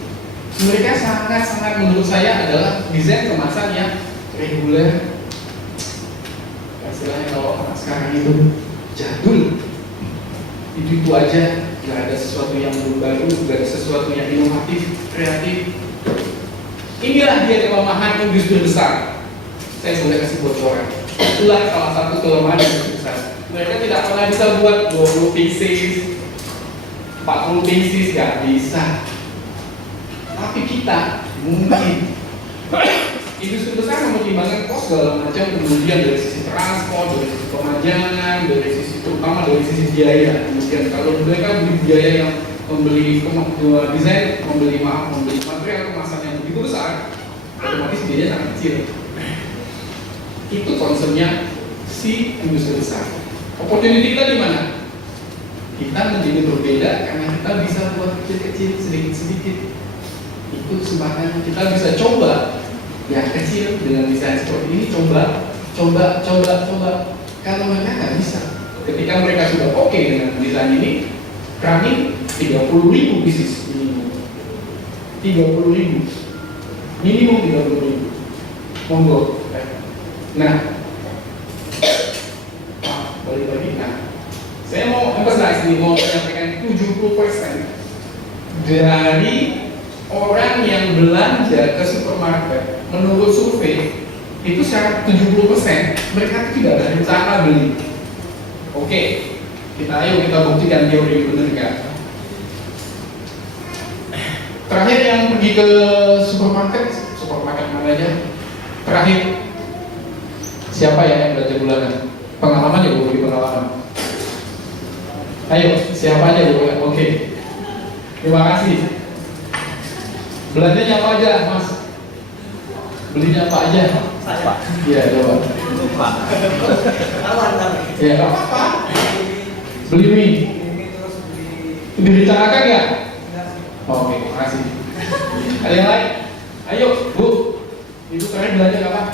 Mereka sangat-sangat menurut saya adalah desain kemasan yang reguler. Istilahnya kalau anak sekarang itu jadul. Itu aja, nggak ada sesuatu yang baru, nggak ada sesuatu yang inovatif, kreatif. Inilah dia kelemahan industri besar. Saya boleh kasih bocoran. Itulah salah satu kelemahan industri besar. Mereka tidak pernah bisa buat 20 pieces, 40 pieces, nggak bisa. Tapi kita mungkin industri besar mempertimbangkan kos segala macam, kemudian dari sisi transport, dari sisi pemajangan, dari sisi terutama dari sisi biaya. Kemudian kalau mereka beli biaya yang membeli desain, membeli material kemasan yang begitu besar, otomatis biayanya sangat kecil. Itu concernnya si industri besar. Opportunity kita di mana? Kita menjadi berbeda karena kita bisa buat kecil-kecil, sedikit-sedikit. Itu kesempatan kita bisa coba yang kecil dengan desain seperti ini, coba. Kalau mereka nggak bisa, ketika mereka sudah oke dengan desain ini, running 30.000 bisnis minimum. 30.000 minimum 30.000. Monggo. Nah, balik lagi. Nah, saya mau emphasize ini, mau menyampaikan 70% dari orang yang belanja ke supermarket, menurut survei itu secara 70% mereka tidak ada rencana beli. Oke, kita buktikan teori benar nggak? Terakhir yang pergi ke supermarket mana aja? Terakhir siapa ya yang belanja bulanan? Pengalaman ya, beli pengalaman. Ayo, siapa aja bu? Oke, terima kasih. Belanjanya apa aja, Mas? Belinya apa aja? Pak. Iya, coba. Lupa. Ya, nggak apa-apa. Beli mie. Direncanakan ya? Oke, makasih. Ada yang lain? Ayo, Bu. Ibu kemarin belanja kapan?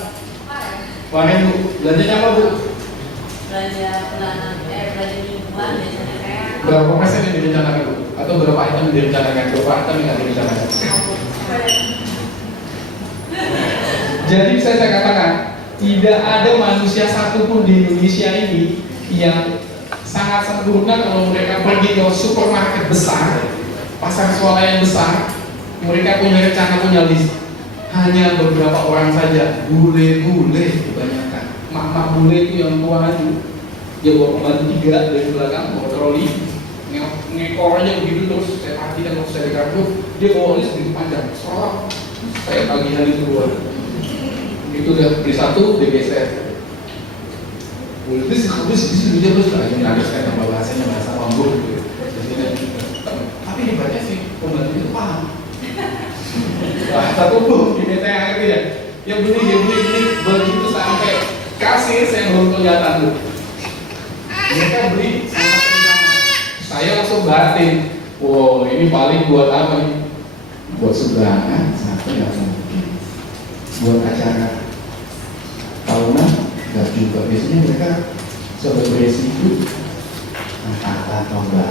Kemarin Bu, belanjanya apa Bu? Belanja bulanan, belanja mingguan biasanya kayak Berapa persen yang direncanakan Bu? Atau berapa item yang direncanakan? Berapa item yang nggak direncanakan? Jadi saya katakan, tidak ada manusia satupun di Indonesia ini yang sangat sempurna kalau mereka pergi ke supermarket besar, pasar swalayan besar, mereka punya rencana, punya list. Hanya beberapa orang saja, bule-bule kebanyakan. Mak-mak bule itu yang tua itu, dia bawa pembantu 3 dari belakang, bawa troli, ngekor aja begitu terus. Saya perhatikan waktu saya di kartu, dia bawa list begitu panjang. Soalnya saya pagi hari keluar. Itu udah beli satu, dia geser. Terus dia terus lagi nangis kan sama bahasanya, bahasa Mambur gitu. Tapi hebatnya sih pembantu itu paham. Bahasa tubuh di beta yang ngerti ya. Dia beli begitu sampai kasir saya baru kelihatan tuh. Mereka beli sama rencana. Saya langsung batin. Wow, ini paling buat apa nih? Buat sumbangan, satu nggak mungkin. Buat acara tahunan nggak juga. Biasanya mereka selebrasi itu angkatan lomba.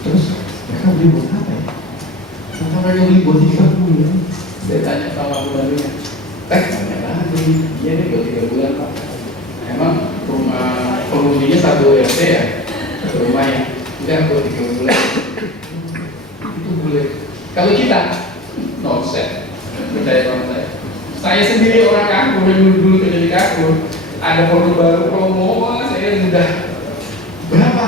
Terus mereka beli buat apa ya? Maka mereka beli buat 3 bulan. Saya tanya sama pembantunya, banyak banget beli. Iya deh buat 3 bulan Pak. Emang rumah penghuninya 1 RT ya? Satu rumah ya? Tidak buat 3 bulan. Itu boleh. Kalau kita nonsen, percaya sama saya. Saya sendiri orang Kampung, dulu kerja di Kampung, ada produk baru promo, saya udah berapa?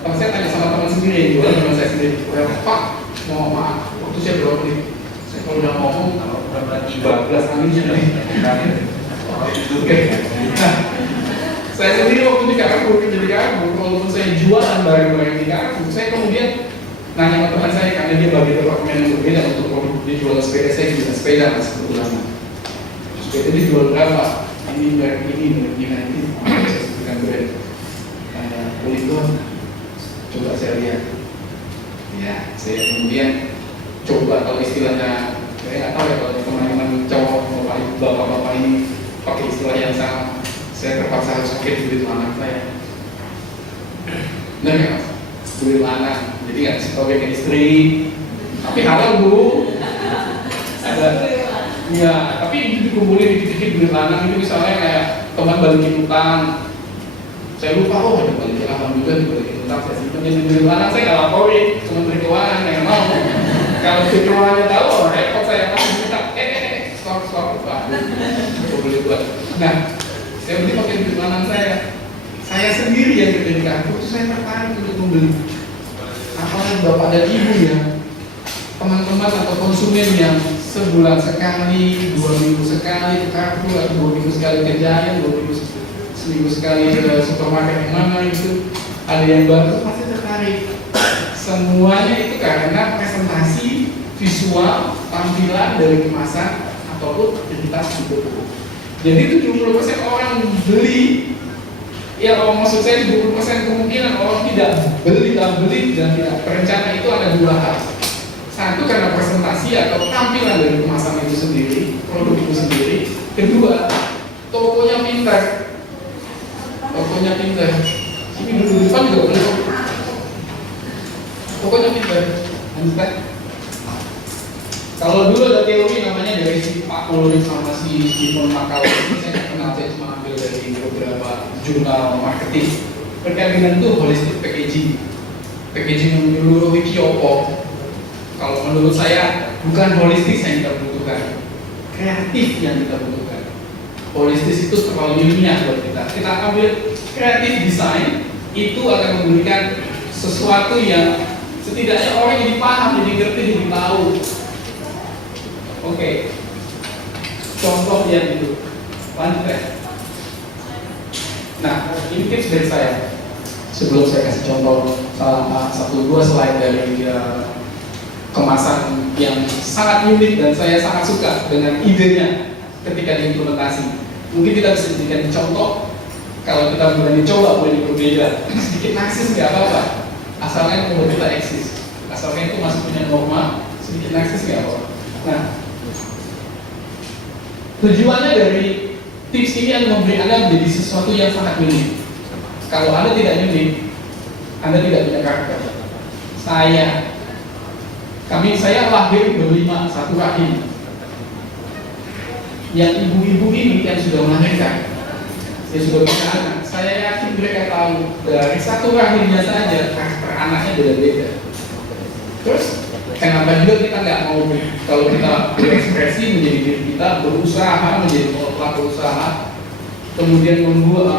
Kalau saya tanya sama teman sendiri yang jualan, teman saya sendiri, berapa Pak? Mau maaf, waktu saya berapa nih? Saya kalau udah ngomong, kalau berapa 13 kali nih. Oke. Nah, saya sendiri waktu di Kampung, kerja di Kampung, walaupun saya jualan barang-barang di Kampung, saya kemudian nanya sama teman saya karena dia bagi departemen yang berbeda untuk produk. Dia jual sepeda, saya juga sepeda mas kebetulan. Sepeda dia jual berapa? Ini merek ini nanti. Saya sebutkan brand. Kulit doang. Coba saya lihat. Ya, saya kemudian coba kalau istilahnya, saya nggak tahu ya kalau teman-teman cowok bapak-bapak ini pakai istilah yang sama. Saya terpaksa harus pakai duit anak saya. Benar nggak mas? Duit anak. Jadi nggak sih tahu kayak istri, tapi halal Bu. Ada, ya. Tapi itu dikumpulin dikit-dikit duit lanang itu misalnya kayak teman balikin utang. Saya lupa ada balikin alhamdulillah dibalikin utang. Saya simpan jadi duit lanang saya nggak laporin, cuma Menteri Keuangan yang mau. Kalau Menteri Keuangannya tahu, repot saya pasti minta. Stop, Pak. Aku beli buat. Nah, saya beli pakai duit lanang saya. Saya sendiri yang kerja di Kampung itu saya tertarik untuk membeli. Apalagi bapak dan ibu ya, teman-teman atau konsumen yang sebulan sekali, 2 minggu sekali ke Carrefour, atau 2 minggu sekali ke Giant, 2 minggu seminggu sekali ke supermarket yang mana itu, ada yang baru pasti tertarik. Semuanya itu karena presentasi visual, tampilan dari kemasan ataupun identitas itu. Jadi 70% orang beli. Ya kalau maksud saya 70% kemungkinan orang tidak beli dan tidak berencana itu ada 2 hal. Satu karena presentasi atau tampilan dari kemasan itu sendiri, produk itu sendiri. Kedua, tokonya pintar. Ini dulu di depan juga boleh. Tokonya pintar. Lanjutkan. Kalau dulu ada teori namanya dari si Pak Ulrich sama si Stephen McCallum, saya kenal, saya cuma ambil dari beberapa jurnal marketing. Berkaitan itu holistic packaging. packaging yang menyeluruh Kyopo. Kalau menurut saya bukan holistik yang kita butuhkan, kreatif yang kita butuhkan. Holistis itu terlalu ilmiah buat kita. Kita ambil kreatif design, itu akan memberikan sesuatu yang setidaknya orang jadi paham, jadi ngerti, jadi tahu. Oke, contoh yang itu lanjut ya. Nah, ini tips dari saya. Sebelum saya kasih contoh satu dua slide dari kemasan yang sangat unik dan saya sangat suka dengan idenya ketika diimplementasi. Mungkin kita bisa jadikan contoh. Kalau kita berani coba, boleh berbeda. Sedikit narsis nggak apa-apa, asalnya membuat kita eksis, asalnya itu masih punya norma. Sedikit narsis nggak apa-apa. Nah, tujuannya dari tips ini adalah memberi Anda menjadi sesuatu yang sangat unik. Kalau Anda tidak unik, Anda tidak punya karakter. Saya lahir berlima, satu rahim. Yang ibu-ibu ini yang sudah melahirkan, yang sudah punya anak, saya yakin mereka tahu dari satu rahimnya saja karakter anaknya beda-beda. Terus kenapa juga kita nggak mau, kalau kita berekspresi menjadi diri kita, berusaha menjadi pelaku usaha, kemudian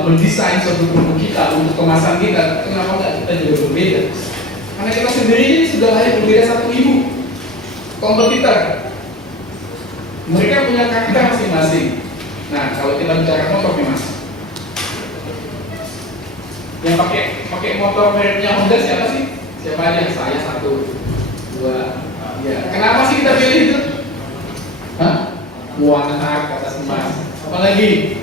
mendesain suatu produk kita untuk kemasan kita, kenapa nggak kita juga berbeda? Karena kita sendiri ini sudah lahir berbeda satu ibu, kompetitor. Mereka punya karakter masing-masing. Nah, kalau kita bicara motor nih mas, yang pakai motor mereknya Honda siapa sih? Siapa aja? Saya satu, dua, ya. Kenapa sih kita pilih itu? Hah? Warna kata emas. Apalagi?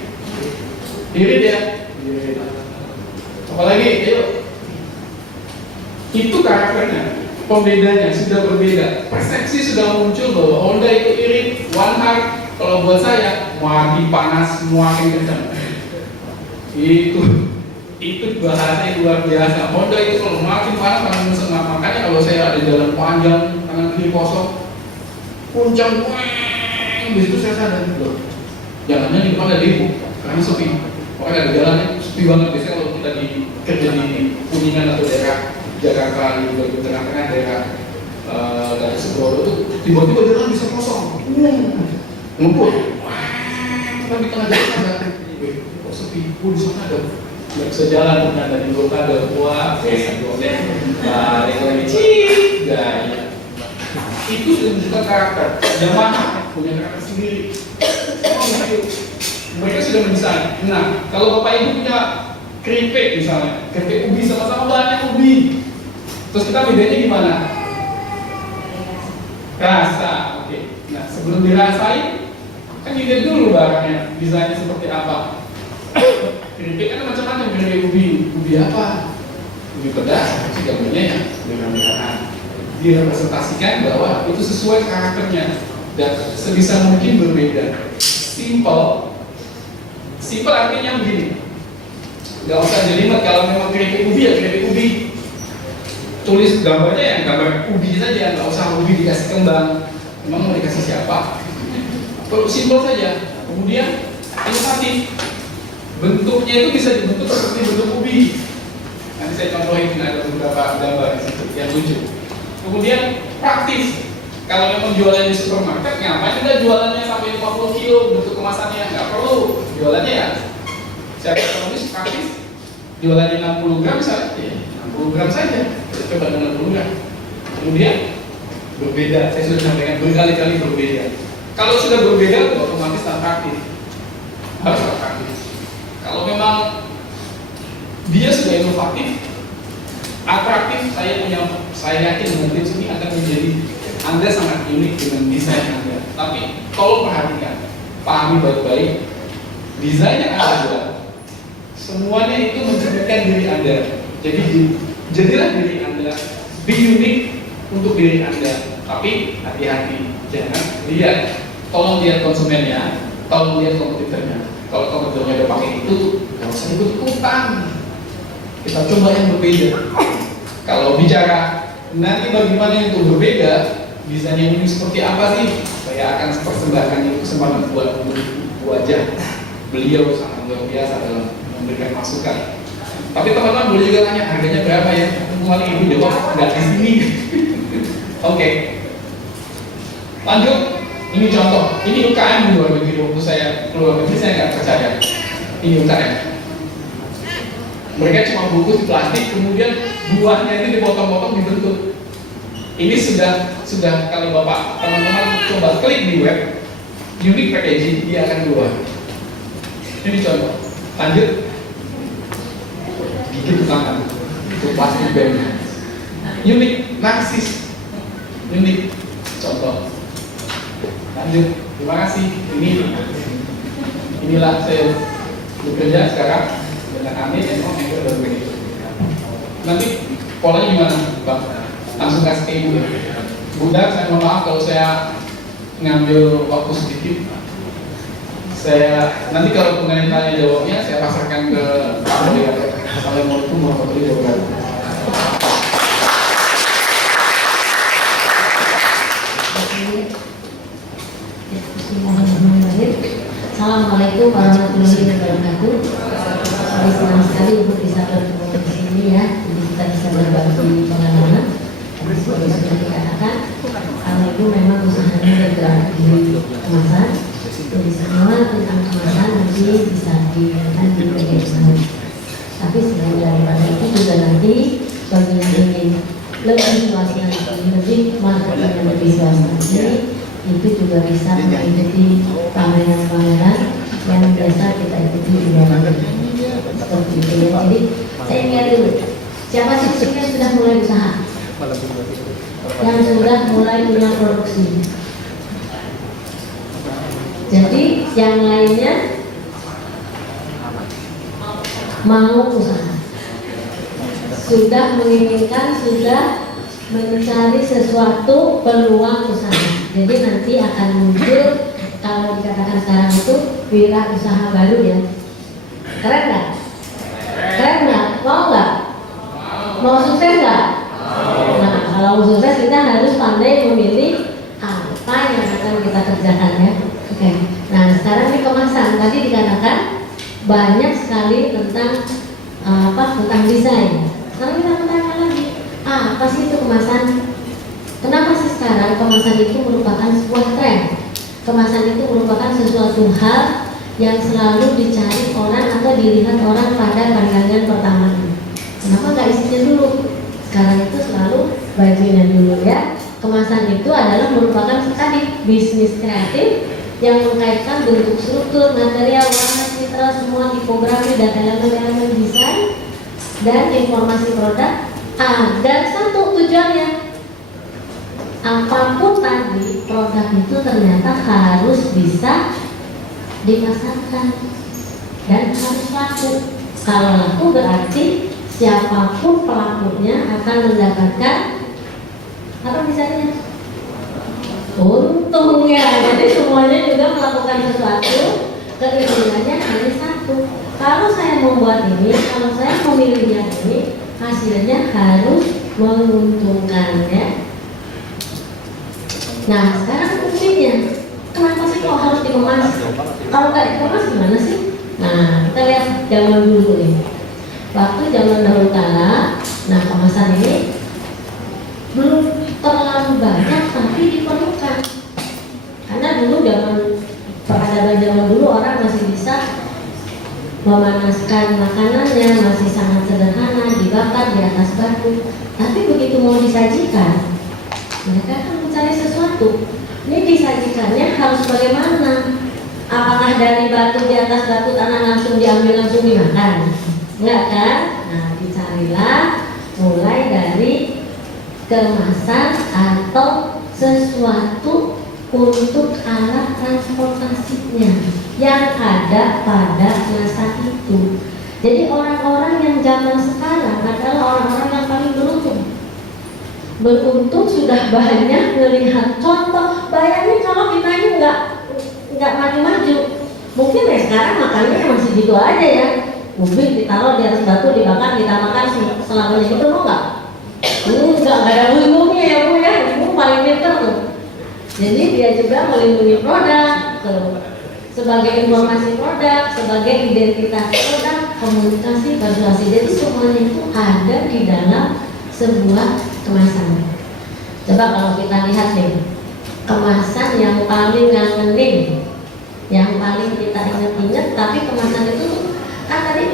Irit ya? Irit. Apalagi? Ayo. Itu karakternya, pembedanya sudah berbeda. Persepsi sudah muncul bahwa Honda itu irit, one heart. Kalau buat saya, makin panas, makin kencang. Itu bahasa yang luar biasa. Honda itu kalau makin panas, makin meseng. Makanya kalau saya ada jalan panjang, tangan kiri kosong, puncang, begitu saya sadar loh. Jalannya di depan ada ibu, karena sepi. Pokoknya ada jalannya sepi banget. Biasanya kalau kita kerja di Kuningan atau daerah Jakarta, di bagian tengah-tengah daerah dari Seboro itu, tiba-tiba jalan bisa kosong, ngumpul. Tapi di tengah jalan ada, kok sepi? Di sana ada. Nggak bisa jalan, ternyata di blokade. Wah, nah, itu sudah menunjukkan karakter. Yamaha punya karakter sendiri. Mereka sudah mendesain. Nah, kalau bapak ibu punya keripik misalnya, keripik ubi sama-sama banyak ubi. Terus kita bedanya gimana? Rasa, oke. Nah, sebelum dirasain, kan dilihat dulu barangnya, desainnya seperti apa. Keripik kan macam-macam, keripik ubi apa? Ubi pedas, juga punya ya, merah-merahan. Direpresentasikan bahwa itu sesuai karakternya dan sebisa mungkin berbeda. Simple artinya begini. Gak usah jelimet, kalau memang keripik ubi ya keripik ubi. Tulis gambarnya yang gambar ubi saja, gak usah ubi dikasih kembang. Memang mau dikasih siapa? Perlu simple saja. Kemudian inovatif. Bentuknya itu bisa dibentuk seperti bentuk ubi. Nanti saya contohin, ada beberapa gambar di situ yang lucu. Kemudian praktis. Kalau memang jualan di supermarket, ngapain kita jualannya sampai 50 kilo bentuk kemasannya? Nggak perlu. Jualannya ya secara ekonomis praktis. Jualannya 60 gram misalnya, ya 60 gram saja. Kita coba dengan 60 gram. Kemudian berbeda. Saya sudah sampaikan berkali-kali berbeda. Kalau sudah berbeda, otomatis atraktif. Harus atraktif. Kalau memang dia sudah inovatif, atraktif, saya yakin dengan tips ini akan menjadi Anda sangat unik dengan desain Anda. Tapi tolong perhatikan, pahami baik-baik, desain yang Anda buat, semuanya itu mencerminkan diri Anda. Jadi jadilah diri Anda, be unik untuk diri Anda. Tapi hati-hati, jangan tolong lihat konsumennya, tolong lihat kompetitornya. Kalau kompetitornya udah pakai itu, nggak usah ikut-ikutan. Kita coba yang berbeda. Kalau bicara nanti bagaimana yang itu berbeda, desain yang unik seperti apa sih? Saya akan persembahkan itu kesempatan buat wajah beliau sangat luar biasa dalam memberikan masukan. Tapi teman-teman boleh juga tanya harganya berapa ya? Paling ibu jawab nggak di sini. Oke. Lanjut. Ini contoh. Ini UKM di luar negeri. Waktu saya keluar negeri saya nggak percaya. Ini UKM. Mereka cuma bungkus di plastik, kemudian buahnya itu dipotong-potong dibentuk. Ini sudah kalau bapak teman-teman coba klik di web unique packaging, dia akan keluar. Ini contoh. Lanjut. Gigit tangan. Itu plastik bag. Unik, narsis. Unik. Contoh. Lanjut. Terima kasih. Inilah saya bekerja sekarang dengan Amin dan Om Eko dan begitu. Nanti polanya gimana, Bang? Langsung kasih ke ibu. Bunda, saya mohon maaf kalau saya ngambil waktu sedikit. Saya nanti kalau pengen tanya jawabnya saya pasarkan ke Pak Moderator. Assalamualaikum warahmatullahi wabarakatuh. Assalamualaikum warahmatullahi wabarakatuh. Saya senang sekali untuk bisa bertemu di sini ya. Jadi kita bisa berbagi pengalaman. Seperti sudah dikatakan, kalau itu memang usahanya bergerak di kemasan. Jadi semua tentang kemasan nanti bisa dilihat di media sosial. Tapi selain daripada itu juga nanti bagi yang ingin lebih luas lagi, lebih marketing lebih luas lagi, itu juga bisa mengikuti pameran-pameran yang biasa kita ikuti di luar negeri. Seperti itu ya. Jadi saya ingat dulu, siapa sih yang sudah mulai usaha? Yang sudah mulai punya produksi. Jadi yang lainnya mau usaha, sudah menginginkan, sudah mencari sesuatu peluang usaha. Jadi nanti akan muncul, kalau dikatakan sekarang itu wira usaha baru ya. Keren nggak? Keren nggak? Mau nggak? Mau sukses nggak? Nah, kalau mau sukses kita harus pandai memilih apa yang akan kita kerjakan ya. Oke. Nah, sekarang di kemasan tadi dikatakan banyak sekali tentang tentang desain. Sekarang kita bertanya lagi, apa sih itu kemasan? Kenapa sih sekarang kemasan itu merupakan sebuah tren? Kemasan itu merupakan sesuatu hal yang selalu dicari orang atau dilihat orang pada pandangan pertama. Kenapa nggak isinya dulu? Sekarang itu selalu bajunya dulu ya. Kemasan itu adalah merupakan tadi bisnis kreatif yang mengkaitkan bentuk struktur, material, warna, citra, semua tipografi dan elemen-elemen desain dan informasi produk. Dan satu tujuannya, apapun tadi produk itu ternyata harus bisa dipasarkan dan harus laku. Kalau laku berarti siapapun pelakunya akan mendapatkan apa misalnya untungnya. Jadi semuanya juga melakukan sesuatu, keinginannya hanya satu. Kalau saya membuat ini, kalau saya memilih yang ini, hasilnya harus menguntungkan ya. Nah sekarang fungsinya, kenapa sih kok harus dikemas? Kalau nggak dikemas gimana sih? Nah kita lihat zaman dulu nih. Waktu zaman dahulu kala, nah kemasan ini belum terlalu banyak tapi diperlukan. Karena dulu peradaban zaman dulu orang masih bisa memanaskan makanannya, masih sangat sederhana, dibakar di atas batu. Tapi begitu mau disajikan, mereka kan mencari sesuatu. Ini disajikannya harus bagaimana? Apakah dari batu di atas batu tanah langsung diambil langsung dimakan? Enggak kan? Nah dicarilah mulai dari kemasan atau sesuatu untuk alat transportasinya yang ada pada masa itu. Jadi orang-orang yang zaman sekarang adalah orang-orang yang paling beruntung. Beruntung sudah banyak melihat contoh. Bayangin kalau kita ini nggak maju-maju, mungkin ya sekarang makannya masih gitu aja ya. Mobil ditaruh di atas batu, dibakar, kita makan selamanya gitu, mau nggak? Nggak ada untungnya ya Bu ya. Ibu paling pintar tuh. Jadi dia juga melindungi produk tuh. sebagai informasi produk, sebagai identitas produk, komunikasi, persuasi. Jadi semuanya itu ada di dalam sebuah kemasan. Coba kalau kita lihat nih, kemasan yang paling ngangenin, yang paling kita ingat-ingat, tapi kemasan itu kan tadi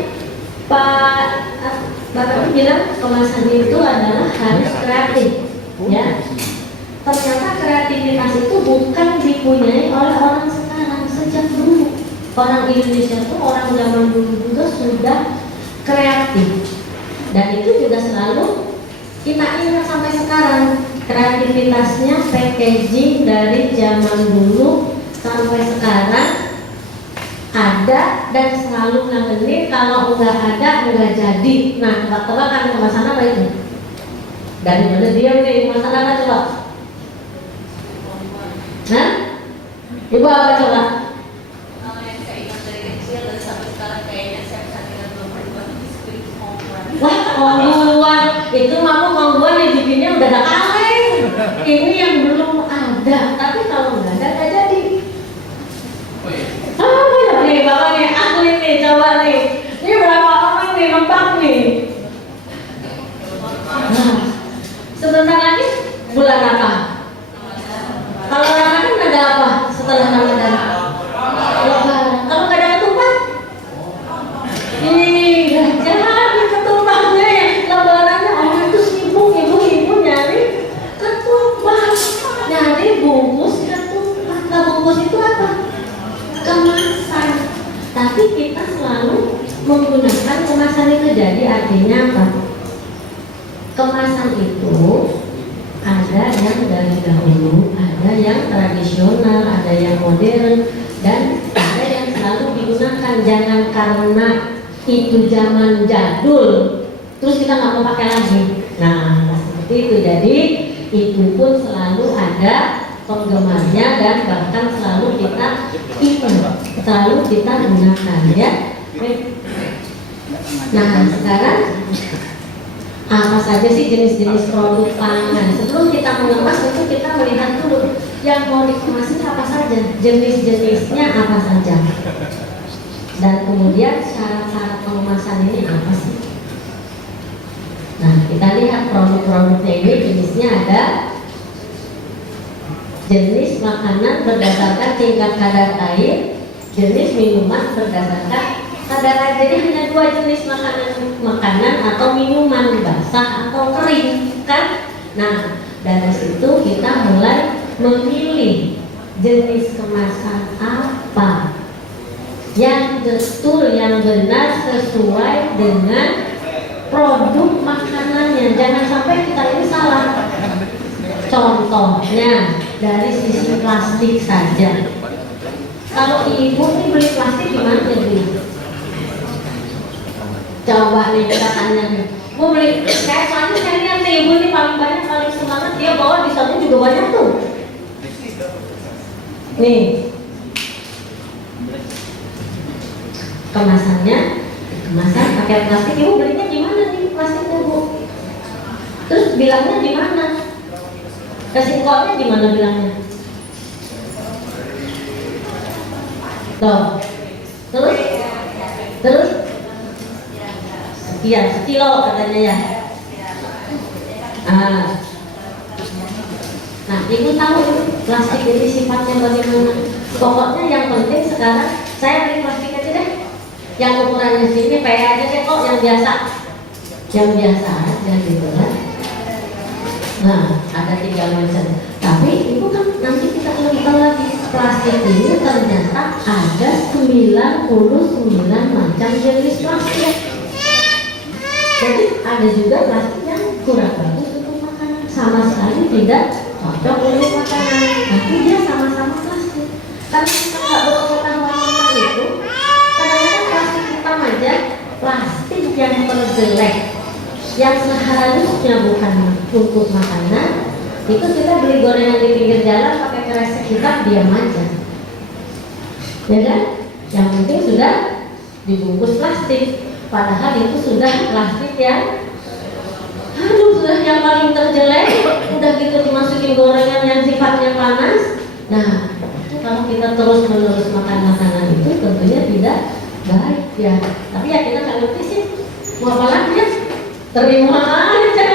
Bapak bilang kemasan itu adalah harus kreatif, ya. Ternyata kreativitas itu bukan dipunyai oleh orang sekarang, sejak dulu. Orang Indonesia itu orang zaman dulu juga sudah kreatif, dan itu juga selalu kita ingat sampai sekarang. Kreativitasnya packaging dari zaman dulu sampai sekarang ada dan selalu ngangenin. Kalau nggak ada nggak jadi. Nah, tebak-tebakan kemasan apa itu? Dari mana dia nih, kemasan apa coba? Nah, ibu apa coba? Kalau yang saya ingat dari kecil dan sampai sekarang kayaknya saya bisa ingat belum berubah biskuit kongguan. Wah, kongguan itu mamu kongguan yang bikinnya udah ada kaleng. Ini yang belum ada, tapi kalau nggak ada nggak jadi. Apa ya nih bapak nih? Aku ini coba nih. Ini berapa orang nih nebak nih? Nah, sebentar lagi bulan apa? Kalau Ramadan ada apa setelah Ramadan? Lebaran. Kalau nggak ada ketupat? Ih, jangan ketupatnya ya. Lebarannya orang tuh sibuk, ibu-ibu nyari ketupat, nyari bungkus ketupat. Nah, bungkus itu apa? Kemasan. Tapi kita selalu menggunakan kemasan itu. Jadi artinya apa? Kemasan itu ada yang dari dahulu, ada yang tradisional, ada yang modern, dan ada yang selalu digunakan. Jangan karena itu zaman jadul terus kita nggak mau pakai lagi. Nah, seperti itu. Jadi itu pun selalu ada penggemarnya dan bahkan selalu kita gunakan, ya. Nah, sekarang apa saja sih jenis-jenis produk pangan? Sebelum kita mengemas itu kita melihat dulu yang mau dikemas ini apa saja, jenis-jenisnya apa saja, dan kemudian syarat-syarat pengemasan ini apa sih? Nah, kita lihat produk-produknya ini jenisnya ada. Jenis makanan berdasarkan tingkat kadar air, jenis minuman berdasarkan kadar air. Jadi hanya dua jenis makanan atau minuman, basah atau kering, kan? Nah, dari situ kita mulai memilih jenis kemasan apa yang betul, yang benar sesuai dengan produk makanannya. Jangan sampai kita ini salah. Contohnya dari sisi plastik saja. Kalau ibu nih beli plastik gimana ibu? Coba nih kita tanya nih. Bu beli, saya lihat nih ibu nih paling banyak, paling semangat dia bawa di sana juga banyak tuh. Nih kemasannya, kemasan pakai plastik. Ibu belinya gimana nih plastiknya bu? Terus bilangnya gimana? Kasih kodnya gimana bilangnya? Tuh, terus sekian, sekilo katanya ya. Nah, ibu tahu plastik ini sifatnya bagaimana? Pokoknya yang penting sekarang saya beli plastik aja deh. Yang ukurannya sini PE aja deh kok, yang biasa aja gitu kan. Nah, ada 3 macam. Tapi ibu kan nanti kita lebih tahu lagi, plastik ini ternyata ada 99 macam jenis plastik. Jadi ada juga plastik yang kurang bagus untuk makanan, sama sekali tidak cocok untuk makanan, tapi dia sama-sama plastik. Karena kita nggak berpengetahuan tentang itu, kadang-kadang plastik hitam aja, plastik yang terjelek, yang seharusnya bukan untuk makanan, itu kita beli gorengan di pinggir jalan pakai kresek hitam, diam aja, ya kan? Yang penting sudah dibungkus plastik, padahal itu sudah plastik yang sudah yang paling terjelek, udah gitu dimasukin gorengan yang sifatnya panas. Nah, kalau kita terus menerus makan makanan baik ya. Tapi ya kita nggak ngerti sih mau apa lagi ya, terima aja.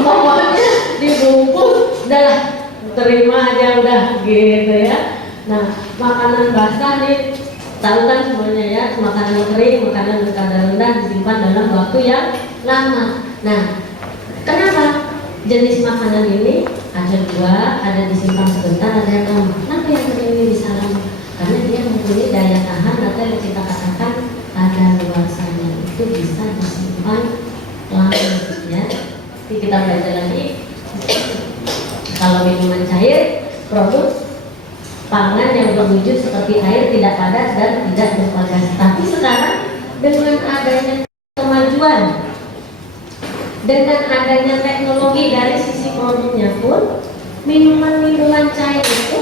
Pokoknya dibungkus, udah terima aja udah gitu ya. Nah, makanan basah nih, tahu kan semuanya ya, makanan kering, makanan berkadar rendah disimpan dalam waktu yang lama. Nah, kenapa jenis makanan ini ada dua, ada disimpan sebentar, ada yang lama. Kenapa yang kering ini bisa lama? Karena dia mempunyai daya tahan atau yang kita katakan ada luarsanya, itu bisa disimpan lama ya. Jadi kita belajar lagi. Kalau minuman cair, produk pangan yang berwujud seperti air, tidak padat dan tidak bervagasi. Tapi sekarang dengan adanya kemajuan, dengan adanya teknologi dari sisi produknya pun, minuman-minuman cair itu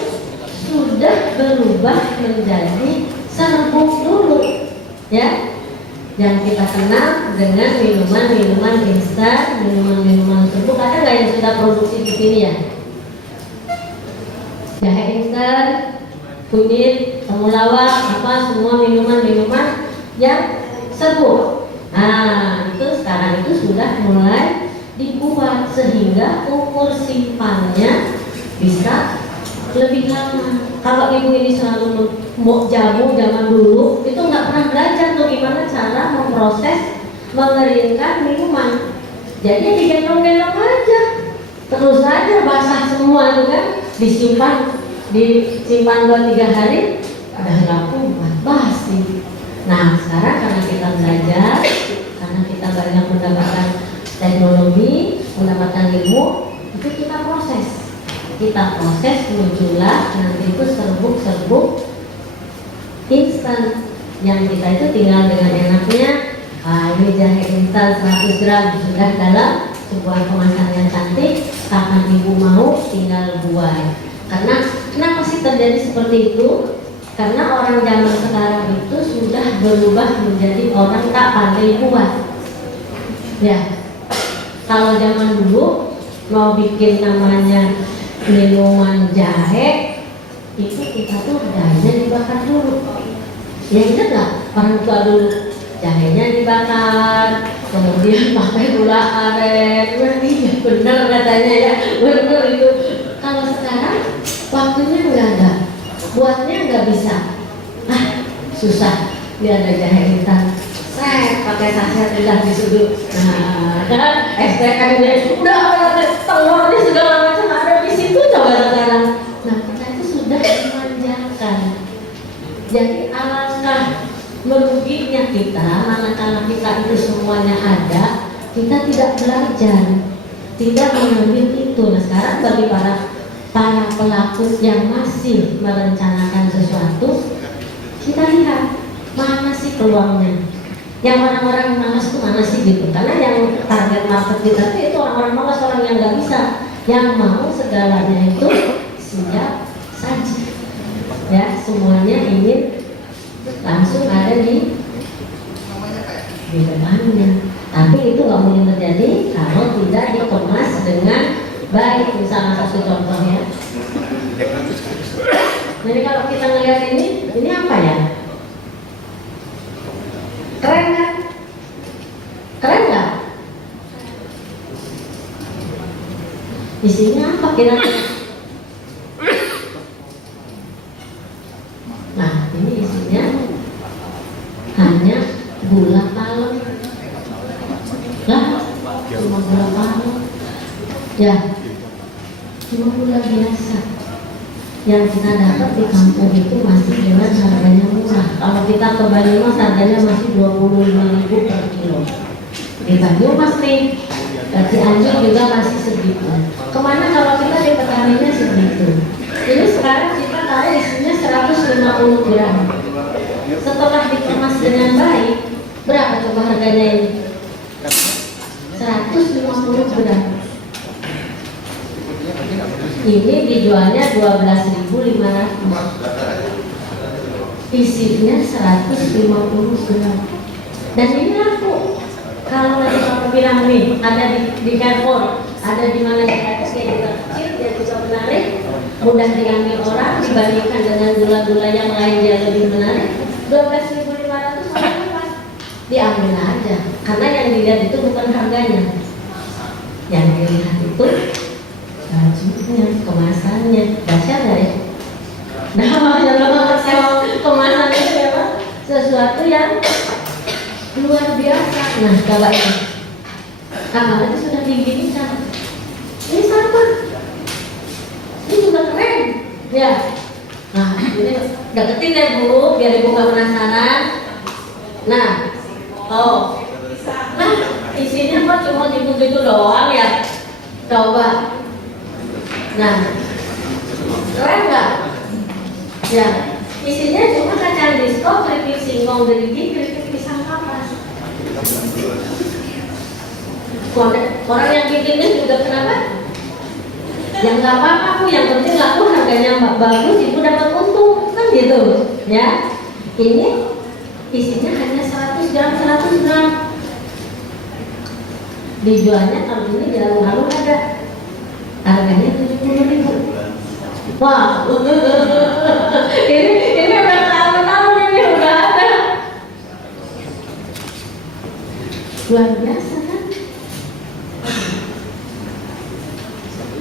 sudah berubah menjadi serbuk dulu, ya. Yang kita kenal dengan minuman-minuman instan, minuman-minuman serbuk. Ada nggak yang sudah produksi di sini ya? Jahe instan, kunyit, temulawak, apa semua minuman-minuman yang serbuk. Nah, itu sekarang itu sudah mulai dibuat sehingga umur simpannya bisa lebih lama. Kalau ibu ini selalu mau jamu zaman dulu, itu nggak pernah belajar tuh gimana cara memproses mengeringkan minuman. Jadi digendong-gendong aja, terus aja basah semua itu kan, disimpan 2-3 hari, udah nggak kuat, basi. Nah sekarang karena kita belajar, karena kita banyak mendapatkan teknologi, mendapatkan ilmu, itu kita proses. Kita proses muncullah nanti itu serbuk-serbuk instan yang kita itu tinggal dengan enaknya. Ini jahe instan 100 gram sudah dalam sebuah kemasan yang cantik. Kapan ibu mau tinggal buat. Karena kenapa sih terjadi seperti itu? Karena orang zaman sekarang itu sudah berubah menjadi orang tak pandai buat. Ya, kalau zaman dulu mau bikin namanya minuman jahe itu kita tuh jahenya dibakar dulu. Ya ingat nggak orang tua dulu jahenya dibakar, kemudian pakai gula aren. Wah iya bener katanya ya, bener itu. Kalau sekarang waktunya nggak ada, buatnya nggak bisa. Susah. Dia ada jahe instan, pakai saset udah disudut. Nah kan STM udah ada telurnya segala macam ada di situ coba sekarang. Nah kita itu sudah dimanjakan. Jadi alangkah meruginya kita manakala kita itu semuanya ada, kita tidak belajar, tidak mengambil itu. Nah sekarang bagi para pelaku yang masih merencanakan sesuatu, kita lihat mana sih peluangnya. Yang orang-orang malas itu mana sih gitu. Karena yang target market kita itu orang-orang malas, orang yang nggak bisa, yang mau segalanya itu siap saji. Ya semuanya ingin langsung ada di depannya. Tapi itu nggak mungkin terjadi kalau tidak dikemas dengan baik. Misalnya satu contoh ya. Jadi kalau kita ngelihat ini apa ya? Keren kan? Keren nggak? Isinya apa kira-kira? Nah ini isinya hanya gula palem. Lah, cuma gula palem. Ya, cuma gula biasa. Yang kita dapat di kampung itu masih dengan harganya murah. Kalau kita ke Banyumas harganya masih 25.000 per kilo. Di Banyumas nih, di Cianjur juga masih segitu. Kemana kalau kita di petaninya segitu? Ini sekarang kita tahu isinya 150 gram. Setelah dikemas dengan baik, berapa coba harganya ini? 150 gram. Ini dijualnya 12.500. Isinya 150 gram. Dan ini laku. Kalau nanti kamu bilang nih, ada di Carrefour, ada di mana kita kayak kecil, dia juga menarik. mudah diambil orang dibandingkan dengan gula-gula yang lain dia lebih menarik. 12.500 orang apa? Diambil aja, karena yang dilihat itu bukan harganya, yang dilihat itu bajunya, kemasannya. Dahsyat nggak ya? Nah, kemasannya siapa? Sesuatu yang luar biasa. Nah, coba ini, apalagi sudah diginikan. Ini sama, ini juga keren, ya. Nah, ini deketin deh Bu, biar Ibu nggak penasaran. Nah, oh, nah isinya kok cuma gitu-gitu doang ya? Coba. Nah, keren nggak? Ya, isinya cuma kacang disco, keripik singkong gerigi, keripik pisang kapas. Orang yang bikinnya juga kenapa? Yang nggak apa-apa Bu, yang penting laku, harganya bagus, Ibu dapat untung, kan gitu, ya. Ini isinya hanya 100 gram, 100 gram. Dijualnya kalau ini di alun-alun ada, harganya 70.000. Wah, ini udah tahun-tahun ini udah ada. Luar biasa kan?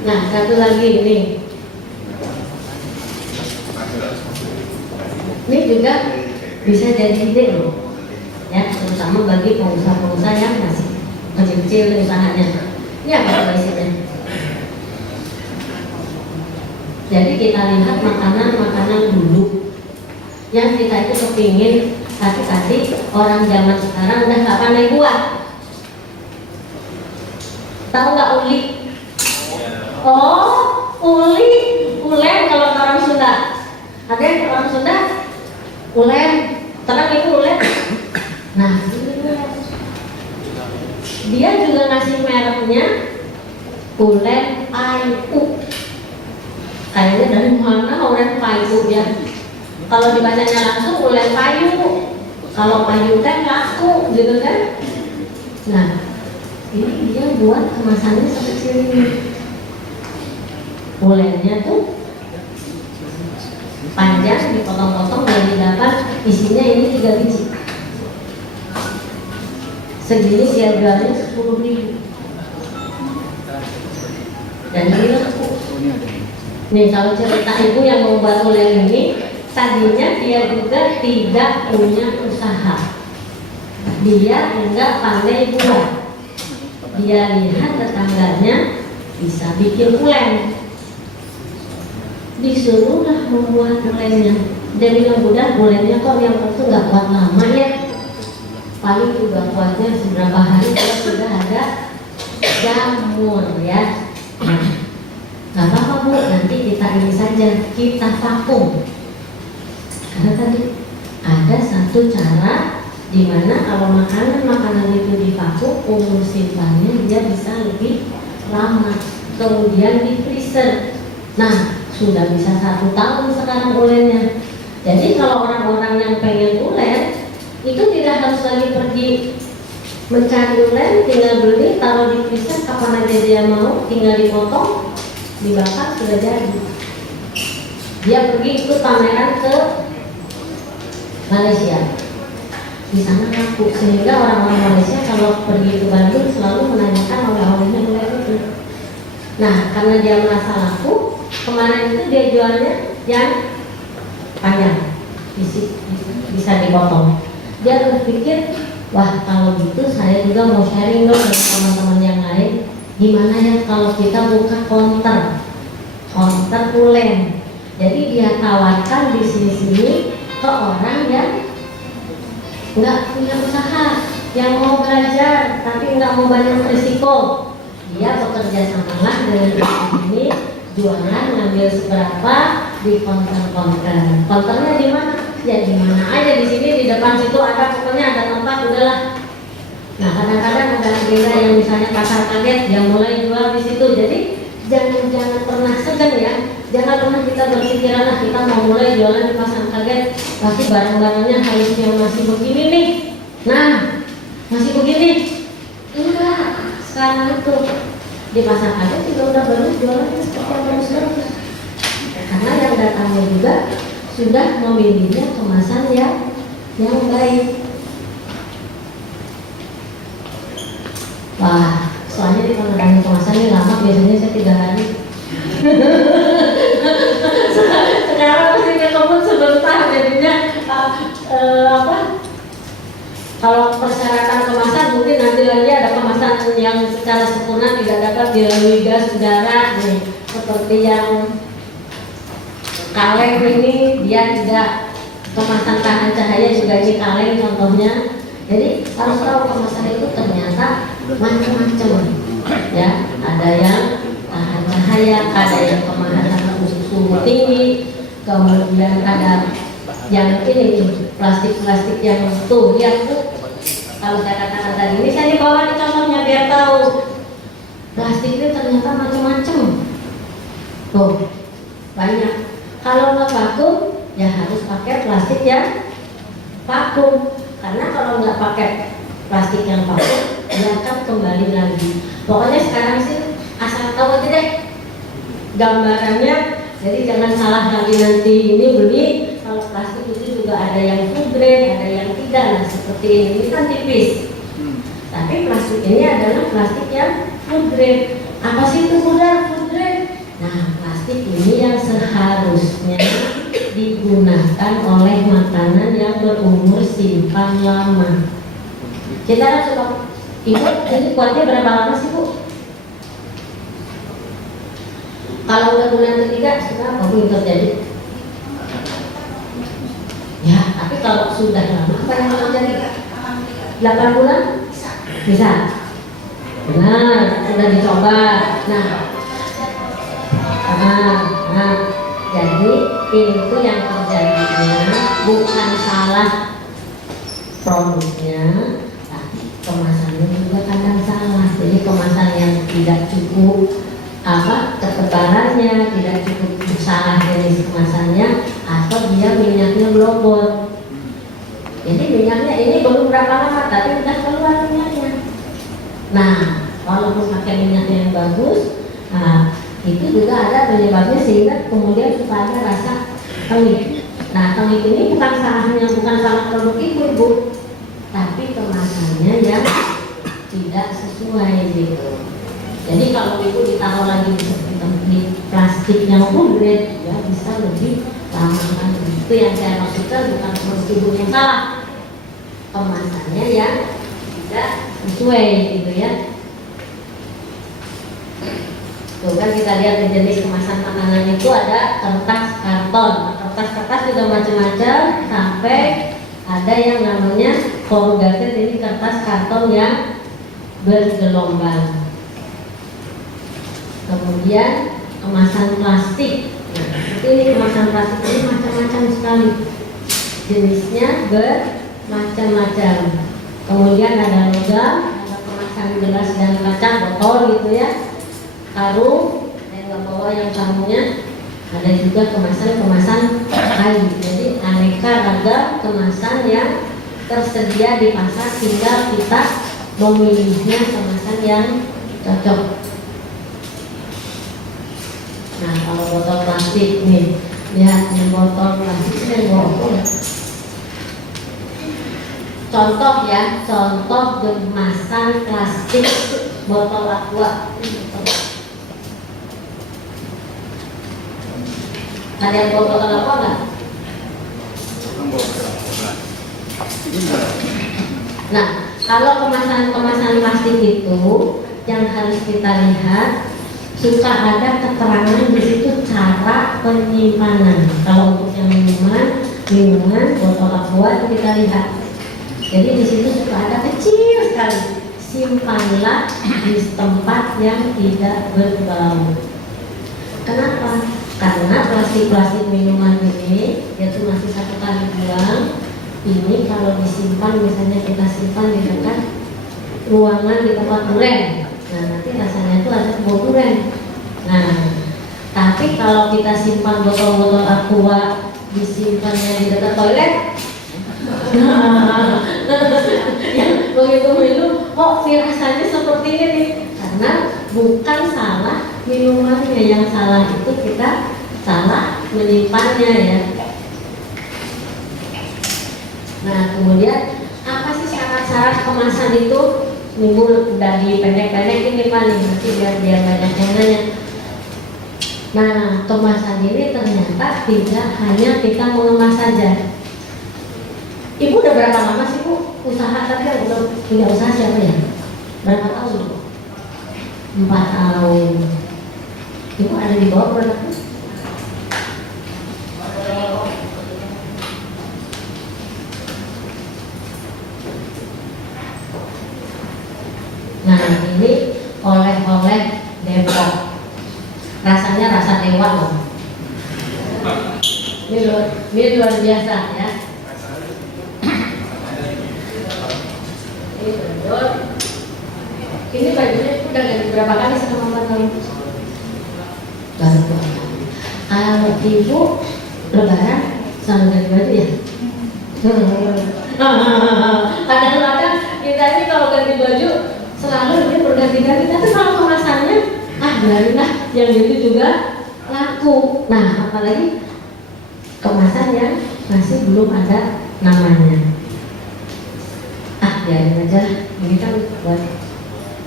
Nah, satu lagi ini. Ini juga bisa jadi ide loh, ya, terutama bagi pengusaha-pengusaha yang masih kecil usahanya. Ini apa isinya? Jadi kita lihat makanan-makanan dulu yang kita itu kepingin, tapi tadi orang zaman sekarang udah nggak pandai buat. Tahu nggak uli? Oh, uli, ulen kalau orang Sunda. Ada yang orang Sunda? Ulen, terang itu ulen. Nah, dia juga ngasih mereknya ulen payu. Kayaknya dari mana ulen payu ya? Kalau dibacanya langsung ulen payu, kalau payu teh laku gitu kan? Nah, ini dia buat kemasannya sekecil ini. Ulennya tuh panjang, dipotong-potong dan didapat isinya ini 3 biji. Segini dia jualnya 10.000. Dan ini laku. Nih kalau cerita Ibu yang membuat ulen ini, tadinya dia juga tidak punya usaha. Dia enggak pandai buat. Dia lihat tetangganya bisa bikin ulen, disuruhlah membuat ulennya. Dia bilang, "Udah, ulennya kok yang itu nggak kuat lama ya, paling juga kuatnya seberapa hari kalau sudah ada jamur ya." Nggak apa-apa Bu, nanti kita ini saja, kita vakum. Karena tadi ada satu cara di mana kalau makanan itu divakum, umur simpannya dia bisa lebih lama. Kemudian di freezer. Nah, sudah bisa 1 tahun sekarang ulennya. Jadi kalau orang-orang yang pengen ulen itu tidak harus lagi pergi mencari ulen, tinggal beli, taruh di freezer, kapan aja dia mau, tinggal dipotong, dibakar, sudah jadi. Dia pergi ikut pameran ke Malaysia, di sana laku, sehingga orang-orang Malaysia kalau pergi ke Bandung selalu menanyakan oleh-olehnya ulen itu. Nah, karena dia merasa laku, kemarin itu dia jualnya yang panjang, bisa dipotong. Dia berpikir, wah kalau gitu saya juga mau sharing dong dengan teman-teman yang lain. Gimana ya kalau kita buka counter ulen. Jadi dia tawarkan di sini ke orang yang nggak punya usaha, yang mau belajar tapi nggak mau banyak risiko. Dia bekerja samalah dengan ini, jualan, ngambil seberapa di counter. Counternya di mana? Ya di mana aja, di sini di depan situ ada, pokoknya ada tempat, udahlah. Nah, kadang-kadang ada agenda yang misalnya pasar kaget, yang mulai jual di situ. Jadi jangan pernah segan ya, jangan pernah kita berpikiran lah kita mau mulai jualan di pasar kaget, tapi barang-barangnya harus yang masih begini nih. Nah, masih begini. Enggak, sekarang itu di pasar kaget juga udah baru jualannya seperti yang bagus-bagus. karena yang datangnya juga sudah memilihnya kemasan yang baik. Wah, soalnya di pengerangan kemasan ini lama, biasanya saya 3 hari. Sekarang masih kebun sebentar, jadinya kalau persyaratan kemasan mungkin nanti lagi ada kemasan yang secara sempurna tidak dapat dilalui gas udara nih, seperti yang kaleng ini dia tidak kemasan tahan cahaya juga ini kaleng contohnya. Jadi harus tahu kemasan itu ternyata macam-macam ya, ada yang tahan cahaya, ada yang kemasan suhu tinggi, kemudian ada yang ini plastik yang tuh lihat tuh, kalau saya katakan tadi ini saya dibawa di contohnya biar tahu plastik itu ternyata macam-macam tuh banyak. Kalau nggak vakum ya harus pakai plastik yang vakum, karena kalau nggak pakai plastik yang vakum dia akan kembali lagi. Pokoknya sekarang sih asal tahu aja deh gambarannya, jadi jangan salah lagi nanti ini beli. Kalau plastik itu juga ada yang food grade, ada yang tidak. Nah seperti ini kan tipis, tapi plastik ini adalah plastik yang food grade. Apa sih itu food grade? Nah plastik ini yang seharusnya digunakan oleh makanan yang berumur simpan lama. Kita kan coba, Ibu ini kuatnya berapa lama sih Bu? Kalau udah bulan ketiga sudah apa Bu terjadi? Ya, tapi kalau sudah lama apa yang akan terjadi? 8 bulan? Bisa. Benar, sudah dicoba. Nah, jadi itu yang terjadinya bukan salah produknya, tapi kemasannya juga kadang salah. Jadi kemasan yang tidak cukup ketebalannya, tidak cukup salah jenis kemasannya, atau dia minyaknya blobot. Jadi minyaknya ini belum berapa lama tapi sudah keluar minyaknya. Nah, walaupun pakai minyaknya yang bagus, itu juga ada penyebabnya sehingga kemudian suka ada rasa tengik. Nah, tengik ini bukan salah produk ibu, tapi kemasannya yang tidak sesuai gitu. Jadi kalau ibu ditaruh lagi di plastik yang food grade, ya bisa lebih lama lagi. Itu yang saya maksudkan, bukan produk ibu yang salah, kemasannya yang tidak sesuai gitu ya. Tuh kan kita lihat jenis kemasan makanan itu ada kertas karton, kertas juga macam-macam, sampai ada yang namanya corrugated, ini kertas karton yang bergelombang. Kemudian kemasan plastik. Nah, ini kemasan plastik ini macam-macam sekali, jenisnya bermacam-macam. Kemudian ada logam, ada kemasan gelas dan kaca, botol gitu ya, karung, yang nggak bawa yang karungnya. Ada juga kemasan kayu. Jadi aneka ragam kemasan yang tersedia di pasar, tinggal kita memilihnya kemasan yang cocok. Nah, kalau botol plastik nih, lihat nih botol plastik ini botol. Contoh ya, contoh kemasan plastik botol aqua. Ada yang botol aqua nggak? Nah, kalau kemasan plastik itu yang harus kita lihat, suka ada keterangan di situ cara penyimpanan. Kalau untuk yang minuman botol aqua itu kita lihat. Jadi di situ suka ada kecil sekali, simpanlah di tempat yang tidak berbau. Kenapa? Karena plastik minuman ini itu masih 1 kali buang. Ini kalau disimpan, misalnya kita simpan di dekat ruangan di tempat duren, nah nanti rasanya itu ada bau duren. Nah, tapi kalau kita simpan botol-botol aqua, disimpannya di dekat toilet, yang begitu minum, oh rasanya seperti ini. Karena bukan salah minumannya, yang salah itu kita salah menyimpannya ya. Nah kemudian apa sih syarat-syarat kemasan itu? Minggu udah dipendek-pendek ini paling nanti biar banyak yang nanya. Nah kemasan ini ternyata tidak hanya kita mengemas saja. Ibu udah berapa lama sih Bu usaha, tapi udah punya usaha siapa ya? Berapa tahun? 4 tahun. Ibu ada di bawah berapa? Nah ini oleh-oleh Depok. Rasanya rasa dewa loh. Ini luar biasa ya. Ini betul. Ini bajunya udah ganti berapa kali sama Mbak Tahu? Baru 2 kali. Kalau Ibu Lebaran selalu ganti baju ya? Kadang-kadang kita ini kalau ganti baju selalu ini berganti-ganti, tapi kalau kemasannya biarin lah, yang itu juga laku. Nah apalagi kemasan yang masih belum ada namanya, biarin aja. Ini kan buat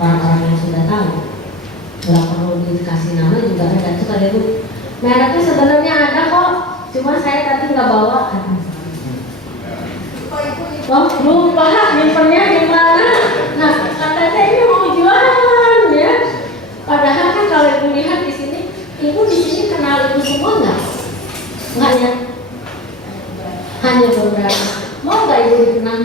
orang-orang yang sudah tahu, nggak perlu dikasih nama juga ada. Suka deh Bu, mereknya sebenarnya ada kok, cuma saya tadi nggak bawa. Oh lupa nyimpennya di mana? Nah katanya ini mau jualan ya. Padahal kan kalau ibu lihat di sini, ibu di sini kenal ibu semua nggak? Nggak ya? Hanya beberapa. Mau nggak ibu dikenal?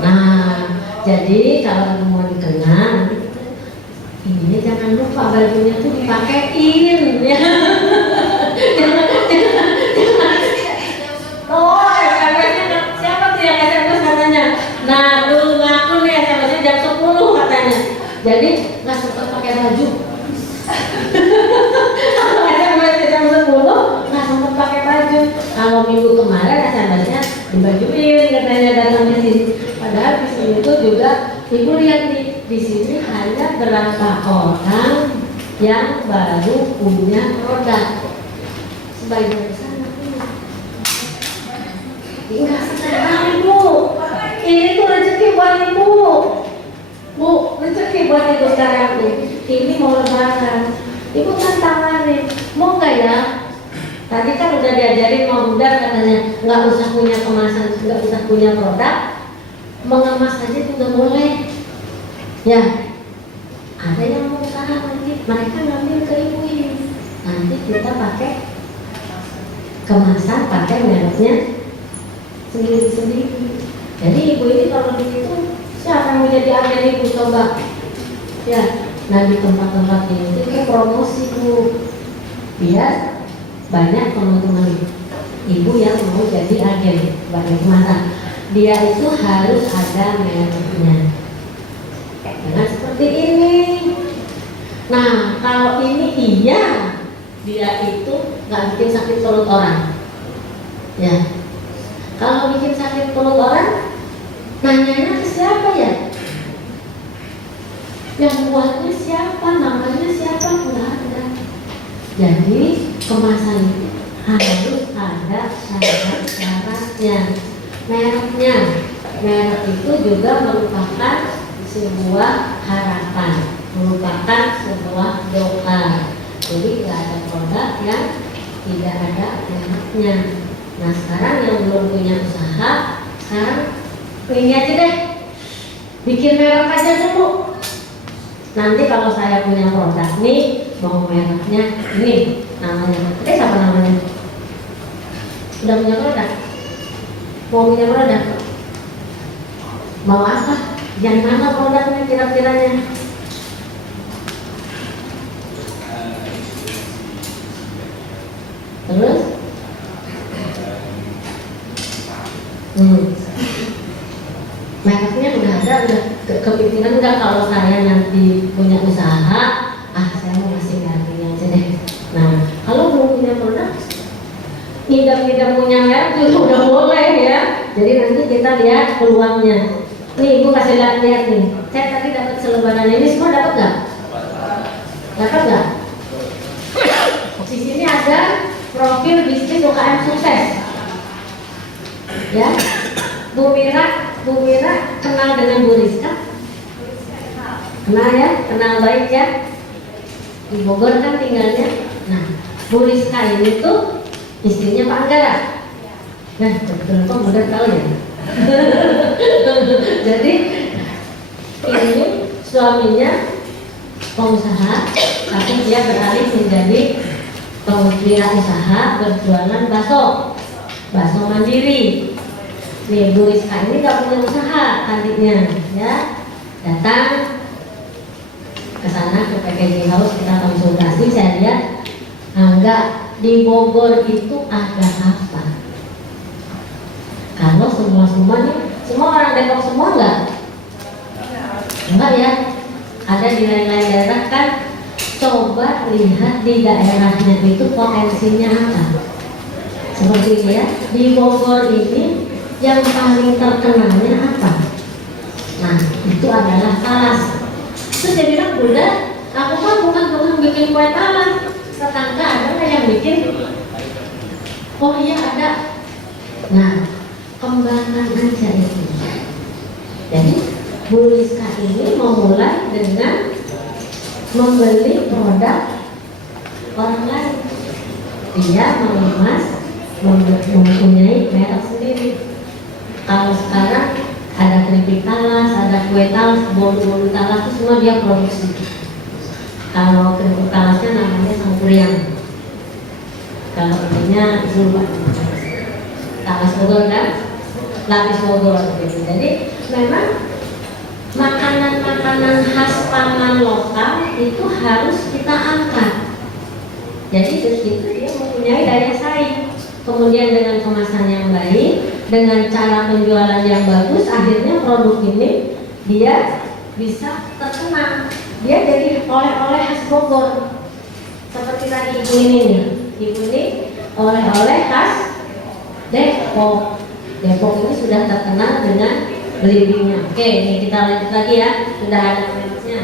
Nah, jadi kalau ibu mau dikenal, ini jangan lupa bajunya tuh dipakein ya. Oh, SMS-nya siapa tuh yang SMS katanya? Nah, tuh ngaku nih SMS-nya jam 10 katanya. Jadi nggak sempat pakai baju. Kalau SMS-nya jam 10 nggak sempat pakai baju. Kalau minggu kemarin SMS-nya dibajuin katanya datang di sini. Padahal di sini tuh juga ibu lihat di sini hanya berapa orang yang baru punya produk. Sebagian enggak sekarang Bu, ini tuh rezeki buat ibu. Bu, rezeki buat ibu sekarang nih. Ini mau lebaran, ibu kan tawarin, mau nggak ya? Tadi kan udah diajarin mau udah katanya nggak usah punya kemasan, nggak usah punya produk, mengemas aja juga boleh. Ya, ada yang mau usaha nanti, mereka ngambil ke ibu ini. Nanti kita pakai kemasan, pakai mereknya sendiri-sendiri. Jadi ibu ini kalau begitu siapa yang mau jadi agen ibu coba? Ya, nah di tempat-tempat ini itu promosi Bu, biar banyak teman-teman ibu yang mau jadi agen banyak kemasan. Dia itu harus ada mereknya. Dengan seperti ini. Nah kalau ini iya, dia itu nggak bikin sakit perut orang. Ya. Kalau bikin sakit perut orang, nanyanya ke siapa ya? Yang buatnya siapa? Namanya siapa? Nggak ada. Jadi kemasan itu harus ada syarat-syaratnya. Mereknya, merek itu juga merupakan sebuah harapan, merupakan sebuah doa. Jadi nggak ada produk yang tidak ada mereknya. Nah sekarang yang belum punya usaha, sekarang ini aja deh, bikin merek aja dulu. Nanti kalau saya punya produk nih, mau mereknya ini namanya, siapa namanya? Udah punya produk? Mau punya produk? Mau apa? Yang mana produknya kira-kiranya? Terus? Mereknya udah ada, udah kepikiran udah kalau saya nanti punya usaha, saya mau ngasih mereknya aja deh. Nah, kalau belum punya produk, ngidam-ngidam punya merek juga udah boleh ya. Jadi nanti kita lihat peluangnya. Nih, ibu kasih lihat nih. Saya tadi dapat selebaran ini semua dapat nggak? Dapat nggak? ada profil bisnis UKM sukses. Ya, Bu Mira kenal dengan Bu Rizka? Kenal ya, kenal baik ya. Di Bogor kan tinggalnya. Nah, Bu Rizka ini tuh istrinya Pak Anggara. Nah, betul kok udah tahu ya. Jadi ini suaminya pengusaha, tapi dia beralih menjadi wirausaha berjualan bakso mandiri. Nih, Bu Rizka ini nggak punya usaha tadinya, ya datang ke sana ke packaging house, kita konsultasi. Saya lihat enggak, di Bogor itu ada apa? Kalau semua nih, semua orang Depok semua enggak ya, ada di lain-lain daerah kan. Coba lihat di daerahnya itu potensinya apa. Seperti ini ya, di Bogor ini yang paling terkenalnya apa? Nah, itu adalah talas. Terus dia bilang, Bunda, aku kan bukan bikin kue talas. Tetangga ada nggak yang bikin? Oh iya ada. Nah, kembangkan aja itu. Jadi Bu Rizka ini memulai dengan membeli produk orang lain. Dia mengemas, mempunyai merek sendiri. Kalau sekarang ada keripik talas, ada kue talas, bolu-bolu talas, itu semua dia produksi. Kalau keripik talasnya namanya Sangkuriang, kalau ininya Zulba, talas Bogor kan, lapis Bogor gitu. Jadi memang makanan-makanan khas pangan lokal itu harus kita angkat. Jadi dari situ dia mempunyai daya saing. Kemudian dengan kemasan yang baik, dengan cara penjualan yang bagus, akhirnya produk ini dia bisa terkenal. Dia jadi oleh-oleh khas Bogor. Seperti tadi ibu ini nih, ibu ini oleh-oleh khas Depok. Depok ini sudah terkenal dengan belimbingnya. Oke, ini kita lanjut lagi ya. Sudah ada merknya.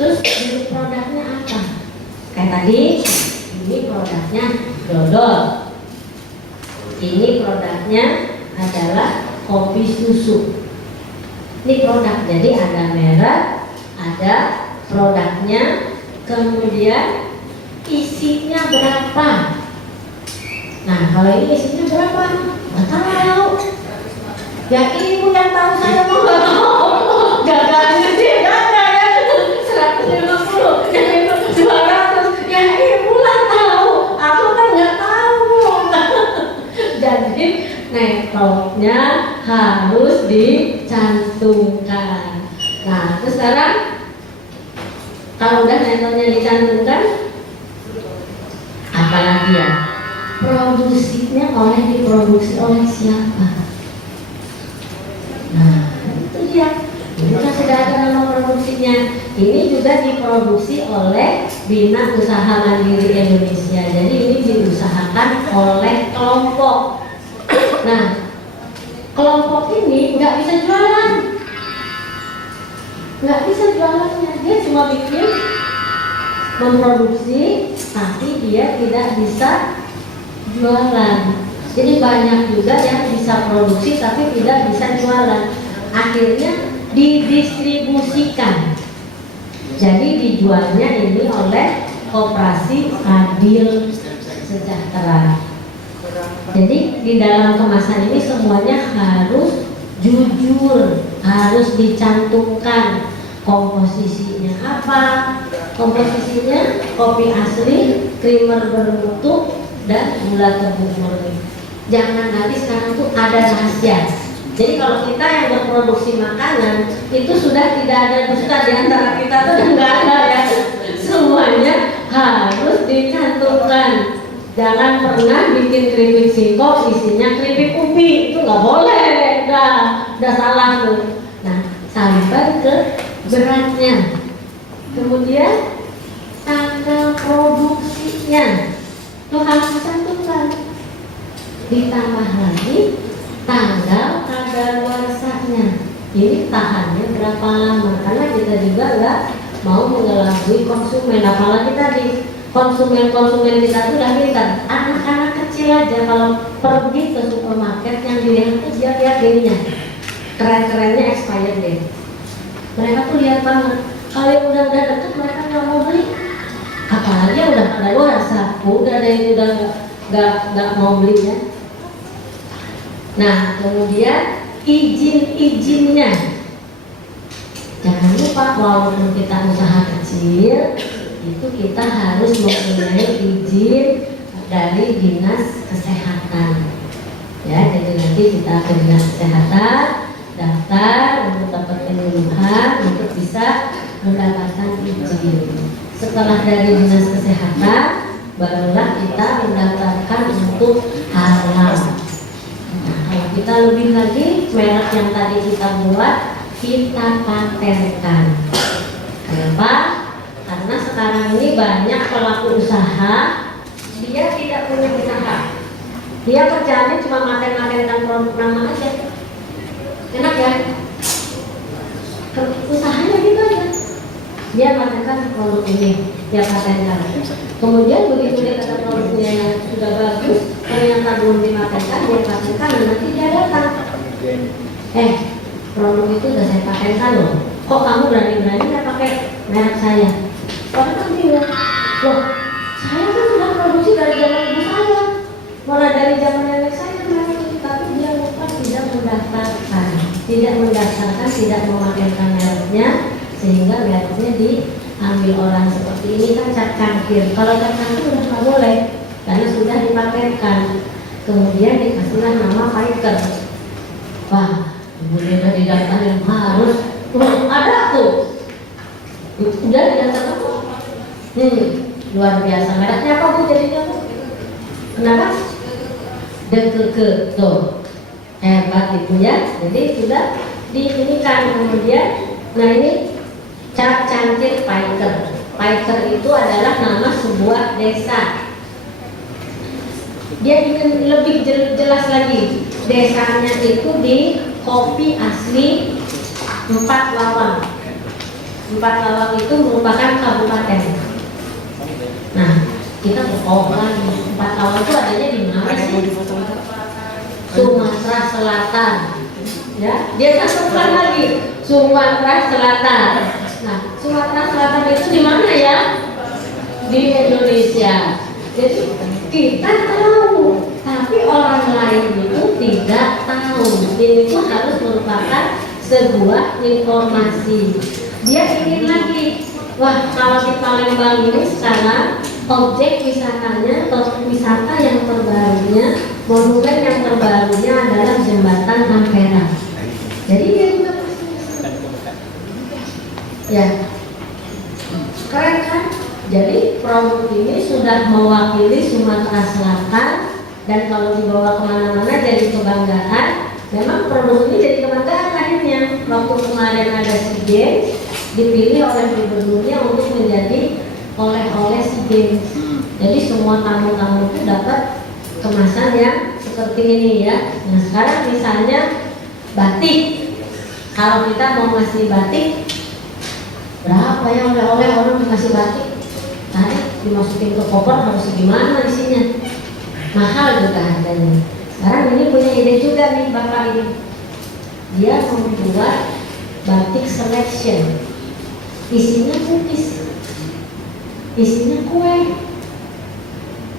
Terus ini produknya apa? Kayak tadi, ini produknya dodol. Ini produknya adalah kopi susu. Ini produk, jadi ada merek, ada produknya, kemudian isinya berapa. Nah, kalau ini isinya berapa? Nggak tahu. Ya ibu yang tahu, saya mau nggak tahu. Gagalnya sih ada ya 150, yang itu 200. Ya ibu lah tahu. Aku kan nggak tahu. Jadi netopnya harus dicantumkan. Nah, terus sekarang kalau udah netopnya dicantumkan, apalagi ya? Produksinya diproduksi oleh siapa? Nah, itu dia. Ini kan sudah ada nama produksinya. Ini juga diproduksi oleh Bina Usaha Mandiri Indonesia. Jadi ini diusahakan oleh kelompok. Nah, kelompok ini nggak bisa jualan, nggak bisa jualannya. Dia cuma bikin, memproduksi, tapi dia tidak bisa jualan. Jadi banyak juga yang bisa produksi tapi tidak bisa jualan. Akhirnya didistribusikan. Jadi dijualnya ini oleh Koperasi Adil Sejahtera. Jadi di dalam kemasan ini semuanya harus jujur, harus dicantumkan komposisinya apa. Komposisinya kopi asli, creamer bermutu, dan gula tebu murni. Jangan nanti sekarang tuh ada rahasia. Jadi kalau kita yang berproduksi makanan itu sudah tidak ada dusta di antara kita tuh, nggak ada ya. Semuanya harus dicantumkan. Jangan pernah bikin keripik singkong isinya keripik ubi, itu nggak boleh. Udah salah tuh. Nah, sampai ke beratnya. Kemudian tanggal produksinya itu harus dicantumkan. Ditambah lagi tanggal kadaluarsanya. Ini tahannya berapa lama? Karena kita juga nggak mau mengelabui konsumen. Apalagi tadi konsumen kita tuh udah pintar. Anak-anak kecil aja kalau pergi ke supermarket yang dilihat tuh dia lihat dirinya keren-kerennya expired date. Mereka tuh lihat banget. Kalau yang udah deket mereka nggak mau beli. Apalagi yang udah pada luar udah ada yang udah nggak mau belinya. Nah kemudian izin-izinnya. Jangan lupa walaupun kita usaha kecil, itu kita harus mempunyai izin dari dinas kesehatan. Ya, jadi nanti kita ke dinas kesehatan, daftar untuk dapat penyuluhan untuk bisa mendapatkan izin. Setelah dari dinas kesehatan, barulah kita mendaftarkan untuk halal. Nah, kalau kita lebih lagi, merek yang tadi kita buat, kita patenkan. Kenapa? Karena sekarang ini banyak pelaku usaha dia tidak punya usaha. Dia kerjanya cuma paten-patenkan produk nama aja. Enak ya? Usahanya gitu aja. Dia patenkan produk ini, dia patenkan. Kemudian begitu dia kata produknya yang sudah bagus, ternyata belum dipatenkan, dia patenkan, dan nanti dia datang. Produk itu udah saya patenkan loh. Kok kamu berani-berani nggak pakai merek saya? Orang kan bilang, loh, saya kan sudah produksi dari zaman ibu saya, mulai dari zaman nenek saya, tapi dia lupa tidak mendaftarkan, tidak mematenkan mereknya, sehingga mereknya diambil orang seperti ini kan cat cangkir. Kalau cat cangkir udah nggak boleh, karena sudah dipatenkan. Kemudian dikasihlah nama Fighter. Wah, kemudian udah didaftarin harus ada tuh, udah didaftarkan tuh. Luar biasa. Mereknya apa bu jadinya bu? Kenapa? Dekeke tuh hebat ibu ya. Jadi sudah diinikan. Kemudian, nah ini cap cangkir Fighter. Fighter itu adalah nama sebuah desa. Dia ingin lebih jelas lagi. Desanya itu di Kopi Asli 4 Lawang. 4 Lawang itu merupakan kabupaten. Nah, kita lagi 4 Lawang itu adanya di mana sih? Sumatera Selatan. Ya, dia satukan lagi Sumatera Selatan. Nah, Sumatera Selatan itu di mana ya? Di Indonesia. Jadi kita tahu, tapi orang lain itu tidak tahu. Ini pun harus merupakan sebuah informasi. Dia ingin lagi, wah kalau di Palembang ini sekarang objek wisatanya atau wisata yang terbarunya, monumen yang terbarunya adalah jembatan Ampera. Jadi dia juga pasti ya keren kan? Jadi produk ini sudah mewakili Sumatera Selatan, dan kalau dibawa kemana-mana jadi kebanggaan. Memang produk ini jadi kebanggaan akhirnya. Waktu kemarin ada SEA Games, dipilih oleh gubernurnya untuk menjadi oleh-oleh SEA Games. Jadi semua tamu-tamu itu dapat kemasan yang seperti ini ya. Nah sekarang misalnya batik, kalau kita mau ngasih batik, berapa ya oleh-oleh orang dikasih batik? Tadi dimasukin ke koper harus gimana isinya? Mahal juga harganya. Sekarang ini punya ide juga nih bapak ini. Dia membuat batik selection. Isinya cookies, isinya kue.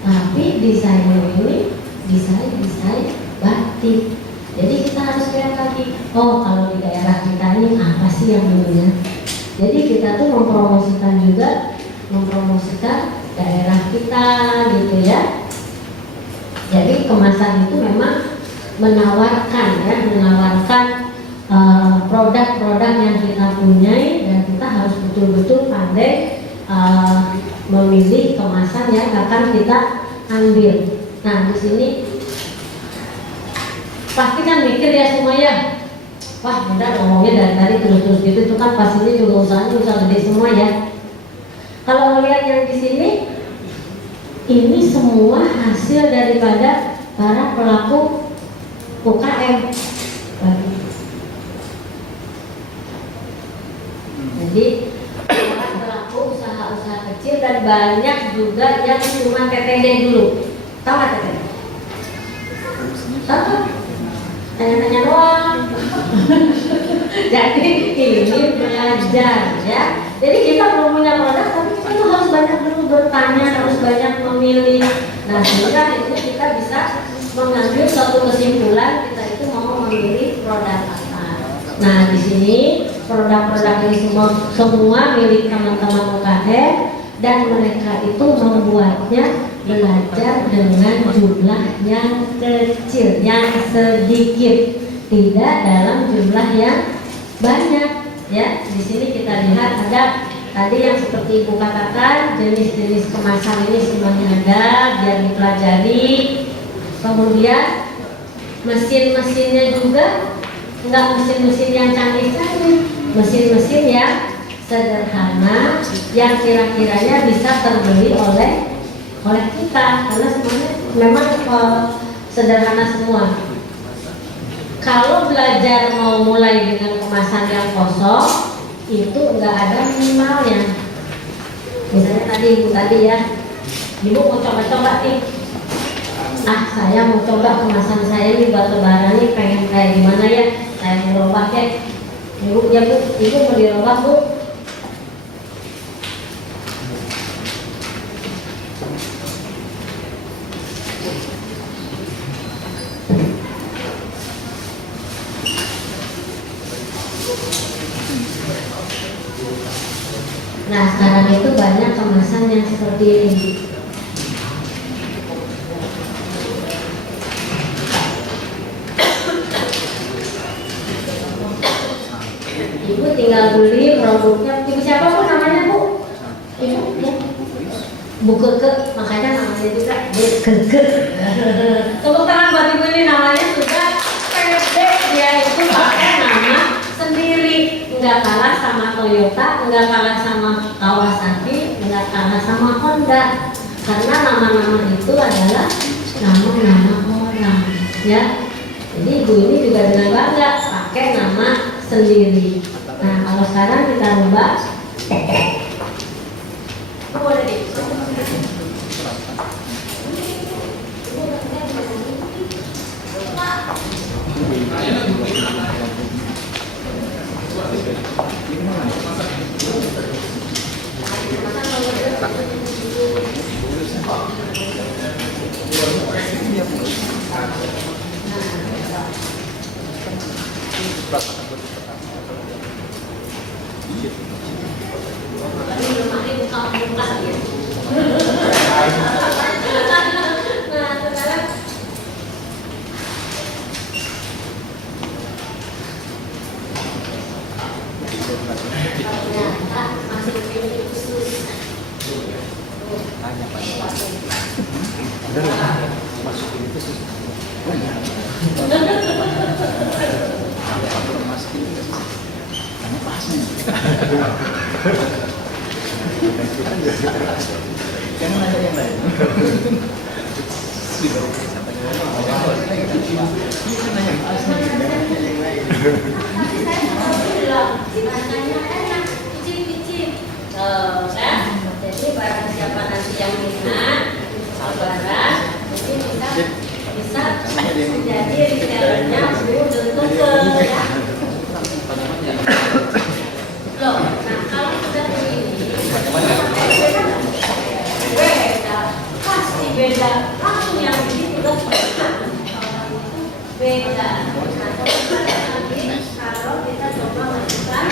Tapi desainnya ini desain batik. Jadi kita harus lihat lagi. Oh kalau di daerah kita ini apa sih yang dulunya? Jadi kita tuh mempromosikan daerah kita gitu ya. Jadi kemasan itu memang menawarkan produk-produk yang kita punyai, dan kita harus betul-betul pandai memilih kemasan yang akan kita ambil. Nah di sini pasti kan mikir ya semuanya, wah udah ngomongnya dari tadi terus gitu, itu kan pastinya juga usahanya usaha gede semua ya. Kalau melihat yang di sini, ini semua hasil daripada para pelaku UKM. Jadi para pelaku usaha-usaha kecil dan banyak juga yang cuma TTD dulu. Tahu nggak TTD? Tahu? Tanya-tanya doang. Jadi ini belajar ya. Jadi kita belum punya produk, tapi kita tuh harus banyak dulu bertanya, harus banyak memilih. Nah sehingga itu kita bisa mengambil suatu kesimpulan kita itu mau memilih produk apa. Nah di sini produk-produk ini semua milik teman-teman UKM dan mereka itu membuatnya belajar dengan jumlah yang kecil, yang sedikit, tidak dalam jumlah yang banyak. Ya, di sini kita lihat ada tadi yang seperti Ibu katakan, jenis-jenis kemasan ini semuanya ada biar dipelajari. Kemudian mesin-mesinnya juga enggak mesin-mesin yang canggih-canggih, mesin-mesin yang sederhana yang kira-kiranya bisa terbeli oleh kita karena semuanya memang sederhana semua. Kalau belajar mau mulai dengan kemasan yang kosong itu enggak ada minimalnya. Misalnya tadi Ibu ya, Ibu mau coba-coba nih. Saya mau coba kemasan saya nih buat lebaran nih, pengen kayak gimana ya? Saya mau robah ya. Ibu mau dirobah Bu? Nah sekarang itu banyak kemasan yang seperti ini. Ibu tinggal beli produknya. Ibu siapa Bu namanya Bu? Ibu ya. Bu Keke, makanya namanya juga Bu Keke. Tepuk tangan buat Ibu, ini namanya sudah pede, dia itu pakai nama sendiri. Enggak kalah sama Toyota, enggak kalah sama Kawasaki, enggak kalah sama Honda. Karena nama-nama itu adalah nama-nama orang, ya. Jadi Ibu ini juga dengan bangga pakai nama sendiri. Nah, kalau sekarang kita rubah. Boleh deh. Jadi barang siapa nanti yang minat barang ini bisa menjadi retailernya Bu tentu ke ya. Loh, nah kalau sudah begini beda, pasti beda, langsung yang ini udah beda. Nah, nanti kalau kita coba masukkan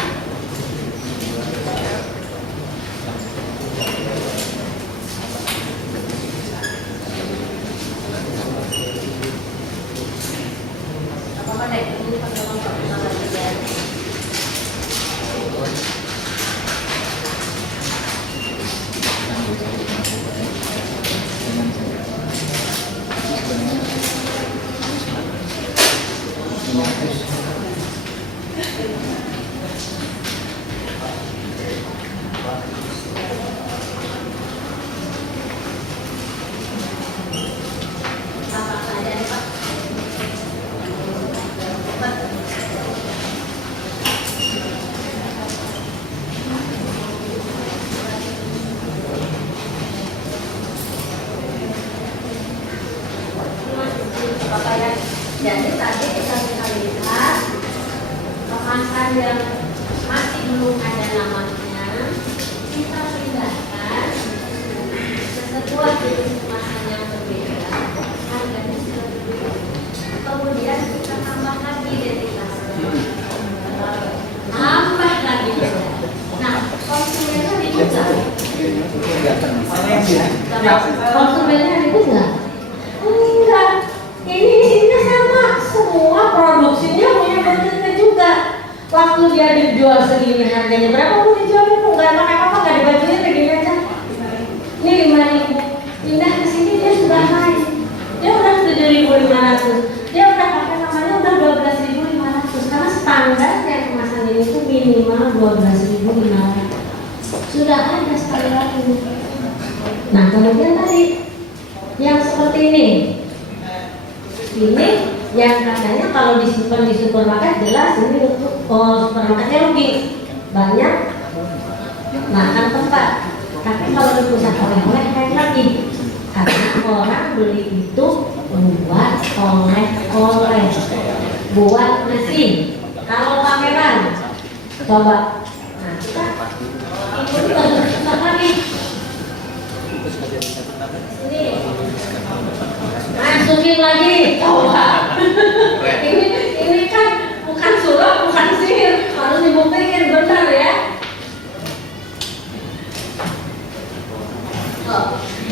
apa deh, ini pertama ya. Jadi tadi kita bisa lihat kemasan yang masih belum ada namanya, kita pindahkan ke sebuah jenis kemasan yang berbeda, harganya sudah berbeda. Kemudian kita tambah lagi identitasnya, tambah lagi. Nah, konsumennya ribut nggak? Konsumennya ribut nggak? Enggak. Ini isinya sama, semua produksinya punya bentuknya juga. Waktu dia dijual segini harganya berapa mau dijual itu nggak pakai apa nggak dibajuin begini aja. Ini 5.000, pindah ke sini dia sudah naik. Dia udah 7.500, dia udah pakai namanya udah 12.500 karena standarnya kemasan ini itu minimal 12.500. Sudah ada standar ini. Nah kemudian tadi yang seperti ini yang katanya kalau disimpan di supermarket jelas ini untuk supermarketnya rugi banyak makan tempat. Tapi kalau di pusat oleh-oleh lain lagi karena orang beli itu buat oleh-oleh, buat nasi. Kalau pameran coba, nah kita itu lebih susah lagi. Ini masukin lagi, coba. ini kan bukan sulap, bukan sihir, harus dibuktikan benar ya.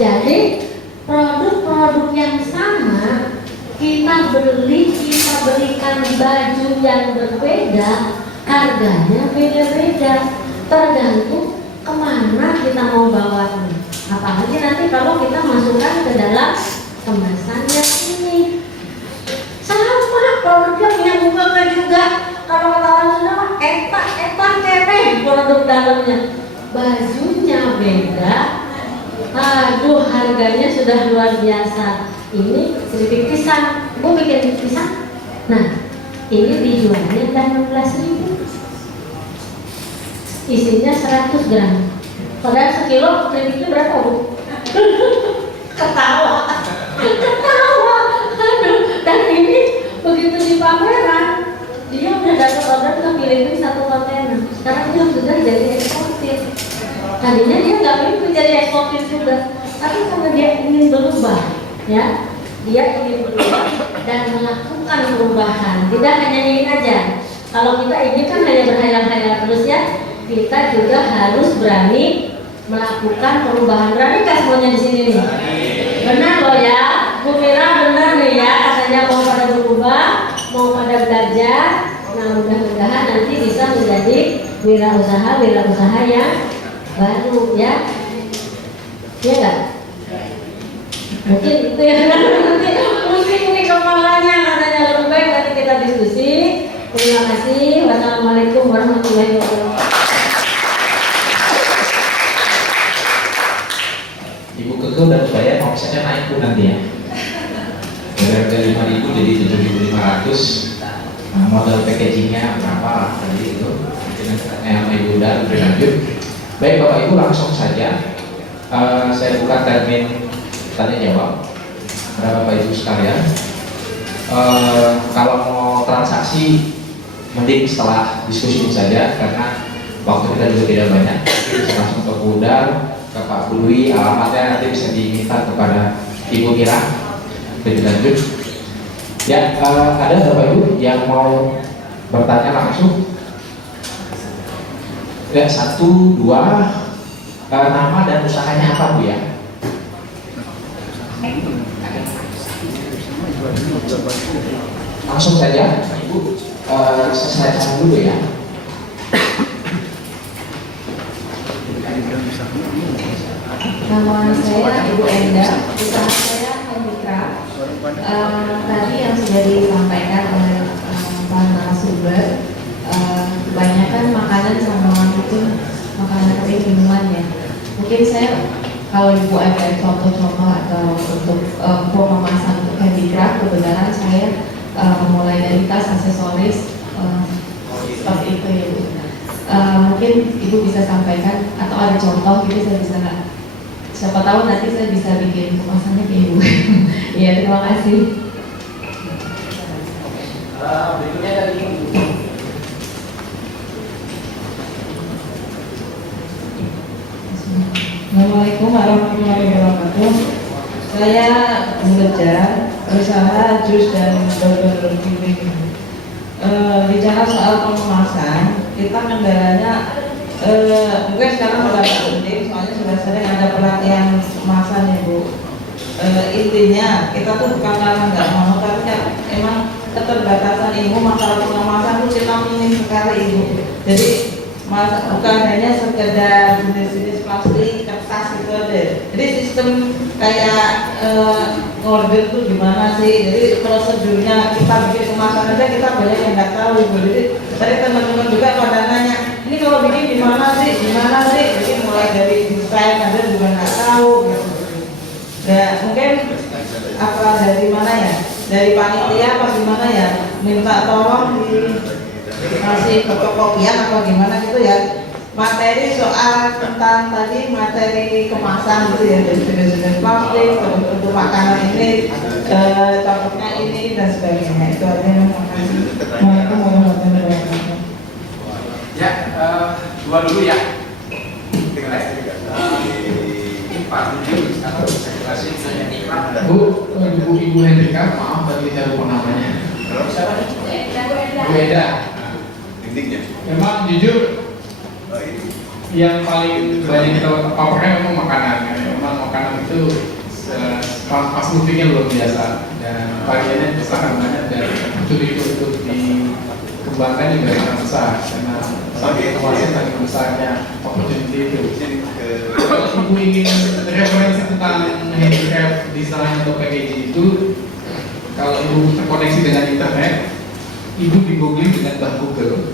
Jadi produk-produk yang sama kita belikan baju yang berbeda, harganya beda-beda, tergantung kemana kita mau bawanya. Apalagi nanti kalau kita masukkan ke dalam kemasannya ini sama produknya punya buka juga. Kalau kata orang Sunda mah etak kene produk dalamnya, bajunya beda. Aduh harganya sudah luar biasa. Ini keripik pisang, gue bikin pisang. Nah ini dijualnya udah 16.000, isinya 100 gram. Padahal sekilo keripiknya berapa bu? Ketawa. Aduh, dan ini begitu di pameran dia udah dapat order ke Filipina 1 kontainer. Sekarang dia sudah jadi eksportir. Tadinya dia nggak ingin jadi eksportir juga, tapi karena dia ingin berubah, ya, dia ingin berubah dan melakukan perubahan. Tidak hanya ingin aja. Kalau kita ingin kan hanya berhayal-hayal terus ya. Kita juga harus berani melakukan perubahan. Berani nggak semuanya di sini nih? Benar loh ya, Bu Mira benar nih ya, katanya mau pada berubah, mau pada belajar. Nah mudah-mudahan nanti bisa menjadi wirausaha yang baru ya. Iya nggak? Mungkin itu ya, nanti pusing nih kepalanya, katanya lebih baik nanti kita diskusi. Terima kasih. Wassalamualaikum warahmatullahi wabarakatuh. Ibu Keke dan bayar omsetnya naik pun nanti ya. Dari 5.000 jadi 7.500. Nah, modal packagingnya berapa tadi itu? Mungkin sama Ibu udah berlanjut. Baik Bapak Ibu langsung saja. Saya buka termin tanya jawab. Para Bapak Ibu sekalian, kalau mau transaksi mending setelah diskusi ini saja karena waktu kita juga tidak banyak. Kita bisa langsung ke Budar, ke Pak Budwi, alamatnya nanti bisa diminta kepada Ibu Mira. Lebih lanjut. Ya, ada Bapak Ibu yang mau bertanya langsung? Ya, 1, 2, nama dan usahanya apa Bu ya? Langsung saja Ibu, saya cari dulu ya. Nama saya Ibu Enda, usaha saya handicraft. Tadi yang sudah disampaikan oleh Pak narasumber, kebanyakan makanan sama itu makanan kering minuman ya. Mungkin saya kalau Ibu ada contoh-contoh atau untuk pemasaran untuk handicraft, kebenaran saya mulai dari tas, aksesoris seperti itu ya Bu. Mungkin Ibu bisa sampaikan atau ada contoh gitu, saya bisa, siapa tahu nanti saya bisa bikin kemasannya ke Ibu. Iya, terima kasih. Berikutnya dari Ibu. Assalamualaikum warahmatullahi wabarakatuh. Saya mengejar usaha jus dan burger keliling. Bicara soal pengemasan, kita kendalanya mungkin sekarang sudah tidak penting, soalnya sudah sering ada pelatihan kemasan ya Bu. Intinya kita tuh bukan karena nggak mau, tapi kan emang keterbatasan ilmu masalah pengemasan itu kita minim sekali Ibu. Jadi bukan hanya sekedar jenis-jenis plastik, kertas gitu aja. Jadi sistem kayak order tuh gimana sih? Jadi prosedurnya kita bikin kemasan aja kita banyak yang nggak tahu Ibu. Jadi tadi teman-teman juga pada nanya, ini kalau bikin gimana sih? Gimana sih? Jadi mulai dari desain ada juga nggak tahu. Gitu. Ya mungkin apa dari mana ya? Dari panitia apa gimana ya? Minta tolong dikasih fotokopian apa gimana gitu ya, materi soal tentang tadi materi kemasan gitu ya, dari jenis-jenis plastik untuk makanan ini, cocoknya ini dan sebagainya. Itu aja. Terima kasih. Assalamualaikum warahmatullahi wabarakatuh. Ya, dua dulu ya. Pak Jujur, atau bisa jelasin saya nikmat. Ibu Hendrika, maaf tadi saya lupa namanya. Siapa? Bu Eda. Memang jujur yang paling banyak kita paparkan memang makanan. Memang makanan itu pas musiknya luar biasa dan variannya sangat banyak dan itu untuk dikembangkan juga sangat besar karena saking luasnya saking besarnya opportunity itu. Kalau ibu ingin referensi tentang handicraft design atau packaging itu, kalau ibu terkoneksi dengan internet, ibu di googling dengan Mbah Google,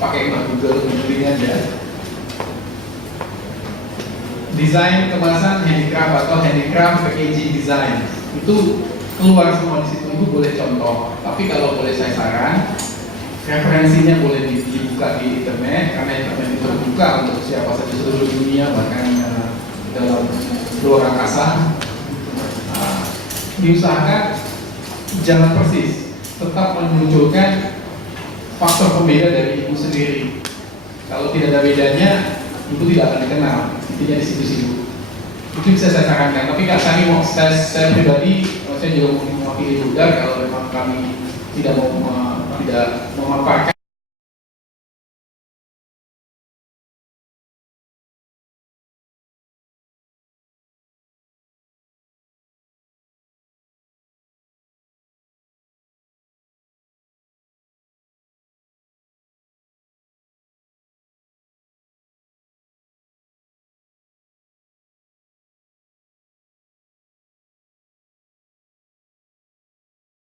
pakai Mbah Google, googling aja desain kemasan handicraft atau handicraft packaging design, itu keluar semua di situ. Ibu boleh contoh, tapi kalau boleh saya saran, referensinya boleh dibuka di internet karena internet itu terbuka untuk siapa saja seluruh dunia, bahkan dalam luar angkasa. Diusahakan jangan persis, tetap menunjukkan faktor pembeda dari ibu sendiri. Kalau tidak ada bedanya, ibu tidak akan dikenal. Intinya di situ. Itu bisa saya sarankan. Tapi kalau saya pribadi, saya juga mau mewakili juga kalau memang kami tidak mau memaparkan